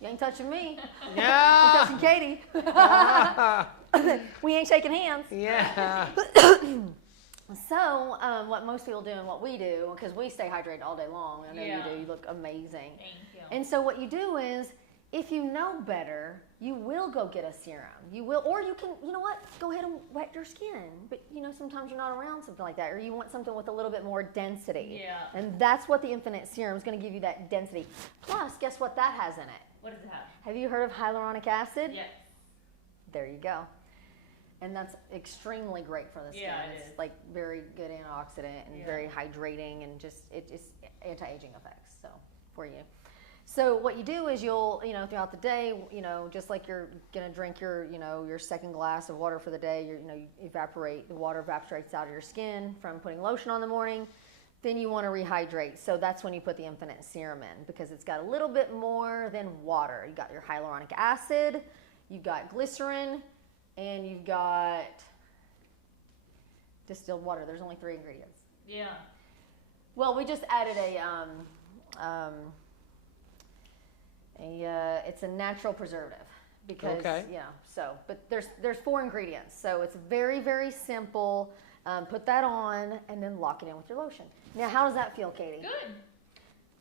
You ain't touching me. You Yeah. touching Katie. We ain't shaking hands. Yeah. So what most people do and what we do, because we stay hydrated all day long. I know Yeah. you do. You look amazing. Thank you. And so what you do is, if you know better, you will go get a serum. You will, or you can, you know what, go ahead and wet your skin. But sometimes you're not around something like that, or you want something with a little bit more density. Yeah. And that's what the infinite serum is going to give you, that density. Plus, guess what that has in it? What does it have? Have you heard of hyaluronic acid? Yes. There you go. And that's extremely great for the skin. Yeah, it it's is. like very good antioxidant and Yeah. very hydrating, and just anti-aging effects for you. So what you do is you'll, throughout the day, just like you're gonna drink your, your second glass of water for the day, you evaporate, the water evaporates out of your skin from putting lotion on in the morning. Then you want to rehydrate. So that's when you put the infinite serum in, because it's got a little bit more than water. You got your hyaluronic acid, you've got glycerin, and you've got distilled water. There's only 3 ingredients. Yeah. Well, we just added it's a natural preservative, because Okay. but there's 4 ingredients, so it's very, very simple. Put that on and then lock it in with your lotion. Now, how does that feel, Katie? Good.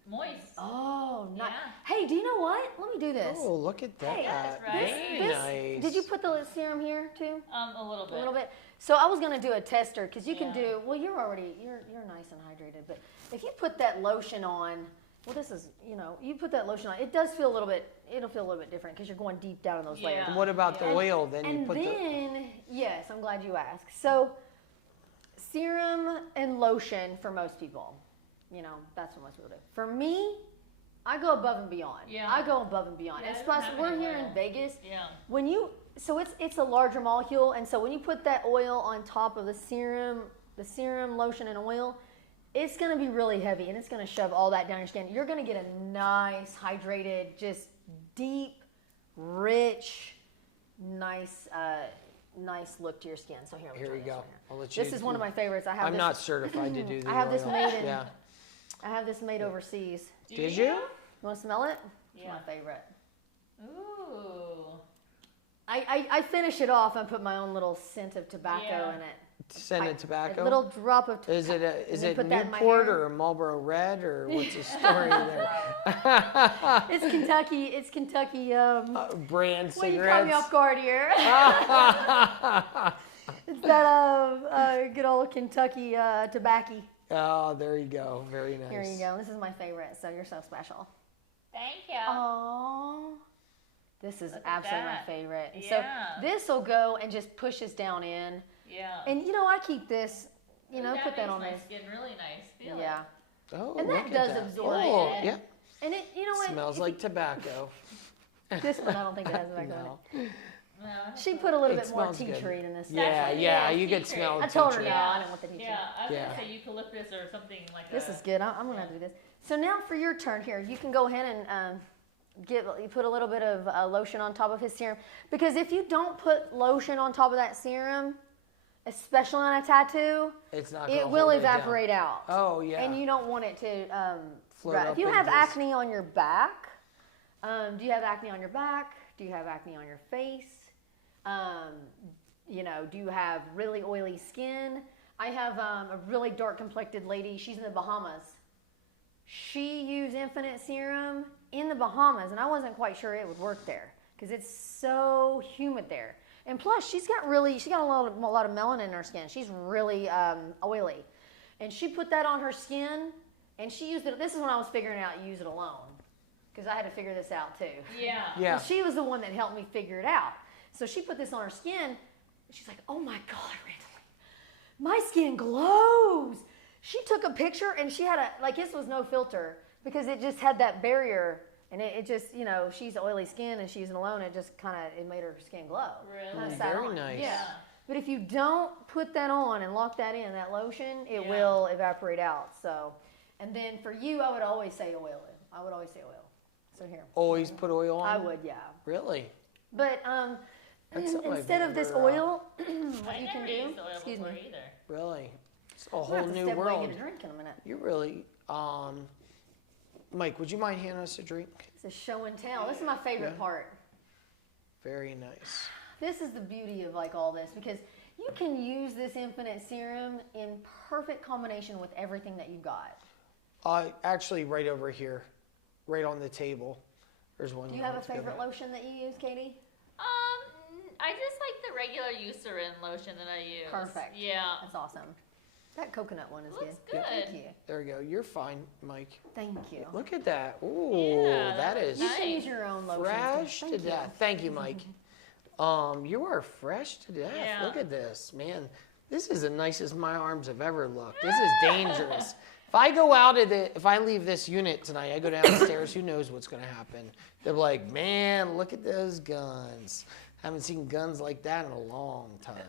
moist. Oh, nice. Yeah. Hey, do you know what? Let me do this. Oh, look at that. Hey, that's right. Very nice. Did you put the serum here too? A little bit. A little bit. So I was gonna do a tester because you can Yeah. do. Well, you're nice and hydrated, but if you put that lotion on, well, this is you put that lotion on. It does feel a little bit. It'll feel a little bit different because you're going deep down in those layers. And what about the Yeah. oil? Then you And put then, yes, I'm glad you asked. So, serum and lotion for most people, that's what most people do. For me, I go above and beyond. Yeah. I go above and beyond. Yeah, And I plus, don't have we're any here oil. in Vegas. Yeah. So it's a larger molecule, and so when you put that oil on top of the serum, lotion, and oil, it's going to be really heavy, and it's going to shove all that down your skin. You're going to get a nice, hydrated, just deep, rich, nice look to your skin. So here Here we you go. I'll let you. This is one of my favorites. I have I'm this, not certified to do the I have this oil. made in. Yeah. I have this made overseas. Did you? You want to smell it? It's Yeah. my favorite. Ooh. I finish it off and put my own little scent of tobacco Yeah. in it. Scented tobacco. A little drop of tobacco. Is it put that in my Newport hair. or Marlboro Red or what's the story there? It's Kentucky. It's Kentucky. Brand Well, you caught me cigarettes. off guard here. It's that good old Kentucky tobacco. Oh, there you go. Very nice. Here you go. This is my favorite. So you're so special. Thank you. Oh, this is Look at absolutely my that. favorite. Yeah. So this will go and just push this down in. Yeah. And I keep this. Ooh, Put that on makes this. my skin really nice. Feel Yeah. Oh, And that look does at that. absorb Oh, it. yeah. And it, what? Smells like tobacco. This one. I don't think it has tobacco in No. it. it. No, She put a little It bit more smells tea good. tree in this. Yeah, Definitely, yeah, yeah, you tea could tree. smell I tea told her tree. no. I didn't want the tea tree. Yeah, I was Yeah. gonna say eucalyptus or something like This that. is good. I'm gonna have to do this. So now for your turn here, you can go ahead and you put a little bit of lotion on top of his serum, because if you don't put lotion on top of that serum, especially on a tattoo, It's not gonna it will hold it down. evaporate out. Oh, yeah. And you don't want it to. Float If up you and have just- acne on your back, do you have acne on your back? Do you have acne on your face? Do you have really oily skin? I have a really dark complected lady. She's in the Bahamas. She used Infinite Serum in the Bahamas, and I wasn't quite sure it would work there because it's so humid there. And plus, she got a lot of melanin in her skin. She's really oily, and she put that on her skin, and she used it. This is when I was figuring out use it alone, because I had to figure this out too. Yeah. Yeah. And she was the one that helped me figure it out. So she put this on her skin. She's like, "Oh my God, Randalene, my skin glows." She took a picture, and she had this was no filter, because it just had that barrier, and it just, she's oily skin and she's using alone. It just it made her skin glow. Really? Kinda sat Very on. nice. Yeah. But if you don't put that on and lock that in, that lotion, it Yeah. will evaporate out. So, and then for you, I would always say oil. So here. Always put oil on? I would, yeah. Really? But That's something I've instead of this never, oil, what I you never can do, used oil excuse before me, either. Really? It's a I'm gonna whole have to new step away and world. get a drink in a minute. You really, Mike, would you mind handing us a drink? It's a show and tell. This is my favorite Yeah. part. Very nice. This is the beauty of all this, because you can use this Infinite Serum in perfect combination with everything that you got. Actually, right over here, right on the table, there's one. Do you have a that's good. favorite lotion that you use, Katie? I just like the regular Eucerin lotion that I use. Perfect. Yeah. That's awesome. That coconut one is Looks good. good. Thank you. There we go. You're fine, Mike. Thank you. Look at that. Ooh, Yeah, that that is You can nice. use your own lotion. fresh to Thank you. death. Thank you, Mike. You are fresh to death. Yeah. Look at this, man. This is the nicest my arms have ever looked. This is dangerous. If I go out of if I leave this unit tonight, I go downstairs, who knows what's going to happen? They're like, man, look at those guns. Haven't seen guns like that in a long time.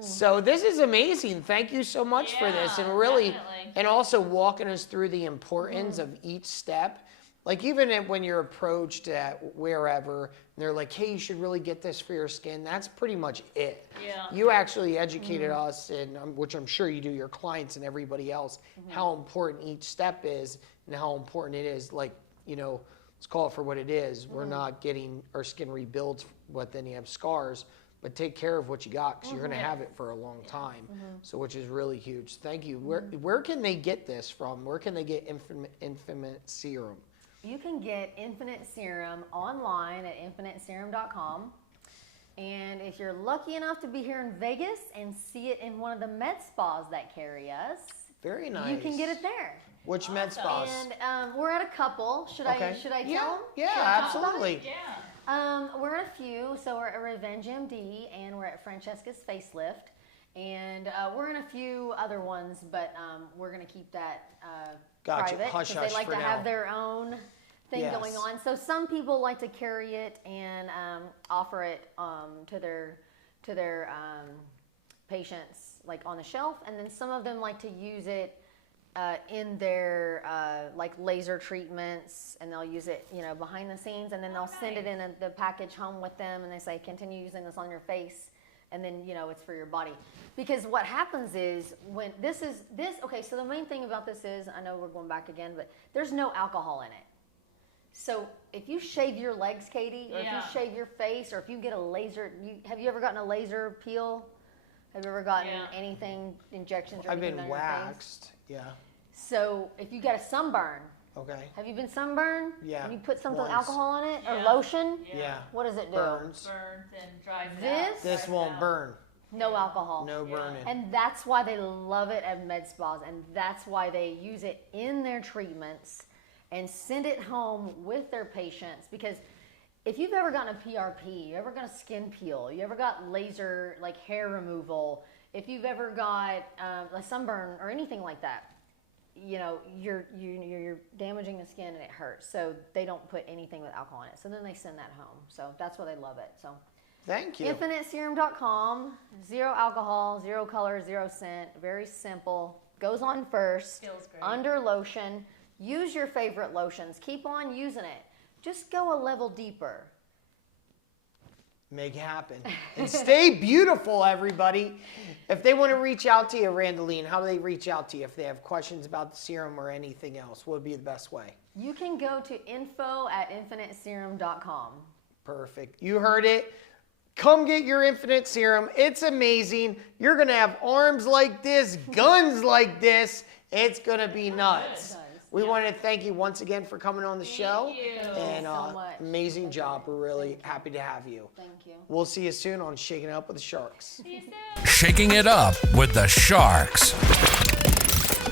So this is amazing. Thank you so much for this, and Yeah, really, definitely. and also walking us through the importance of each step. Like even when you're approached at wherever, and they're like, hey, you should really get this for your skin. That's pretty much it. Yeah. You actually educated us, and which I'm sure you do, your clients and everybody else, how important each step is and how important it is. Like, let's call it for what it is. We're not getting our skin rebuilt, but then you have scars. but take care of what you got because you're going to have it for a long time. So, which is really huge. Thank you. Where can they get this from? Where can they get Infinite Serum? You can get Infinite Serum online at infiniteserum.com. And if you're lucky enough to be here in Vegas and see it in one of the med spas that carry us, very nice. you can get it there. Which med spas? And we're at a couple. Should I tell them? Yeah, absolutely. Yeah. We're at a few. So we're at Revenge MD and we're at Francesca's Facelift. And we're in a few other ones, but we're going to keep that private Hush, because they like for to now. have their own thing going on. So some people like to carry it and offer it to their patients like on the shelf, and then some of them like to use it in their like laser treatments, and they'll use it behind the scenes, and then they'll send it in the package home with them, and they say continue using this on your face, and then it's for your body. Because what happens is when this okay, so the main thing about this is, I know we're going back again, but there's no alcohol in it. So if you shave your legs, Katie, or if you shave your face, or if you get a laser, have you ever gotten a laser peel? Have you ever gotten anything, injections or I've anything been on your face? waxed. Yeah. So if you get a sunburn, Okay. have you been sunburned? Yeah. And you put something Once. alcohol on it or Yeah. lotion? Yeah. What does it do? Burns. Burns and dries it This- out. This Dries won't out. burn. No alcohol. No burning. And that's why they love it at med spas, and that's why they use it in their treatments and send it home with their patients. Because if you've ever gotten a PRP, you ever got a skin peel, you ever got laser like hair removal, if you've ever got a sunburn or anything like that, you're damaging the skin and it hurts. So they don't put anything with alcohol in it. So then they send that home. So that's why they love it. So Thank you. InfiniteSerum.com, 0 alcohol, 0 color, 0 scent, very simple. Goes on first, Feels great. under lotion. Use your favorite lotions. Keep on using it. Just go a level deeper. Make it happen. And stay beautiful, everybody. If they want to reach out to you, Randalene, how do they reach out to you if they have questions about the serum or anything else? What would be the best way? You can go to info@infiniteserum.com. Perfect. You heard it. Come get your Infinite Serum. It's amazing. You're going to have arms like this, guns like this. It's going to be nuts. We want to thank you once again for coming on the show. you. And so much. amazing job. We're really happy to have you. Thank you. We'll see you soon on Shaking It Up with the Sharks. See you soon. Shaking It Up with the Sharks.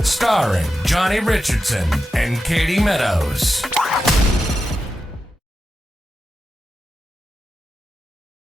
Starring Johnny Richardson and Katie Meadows.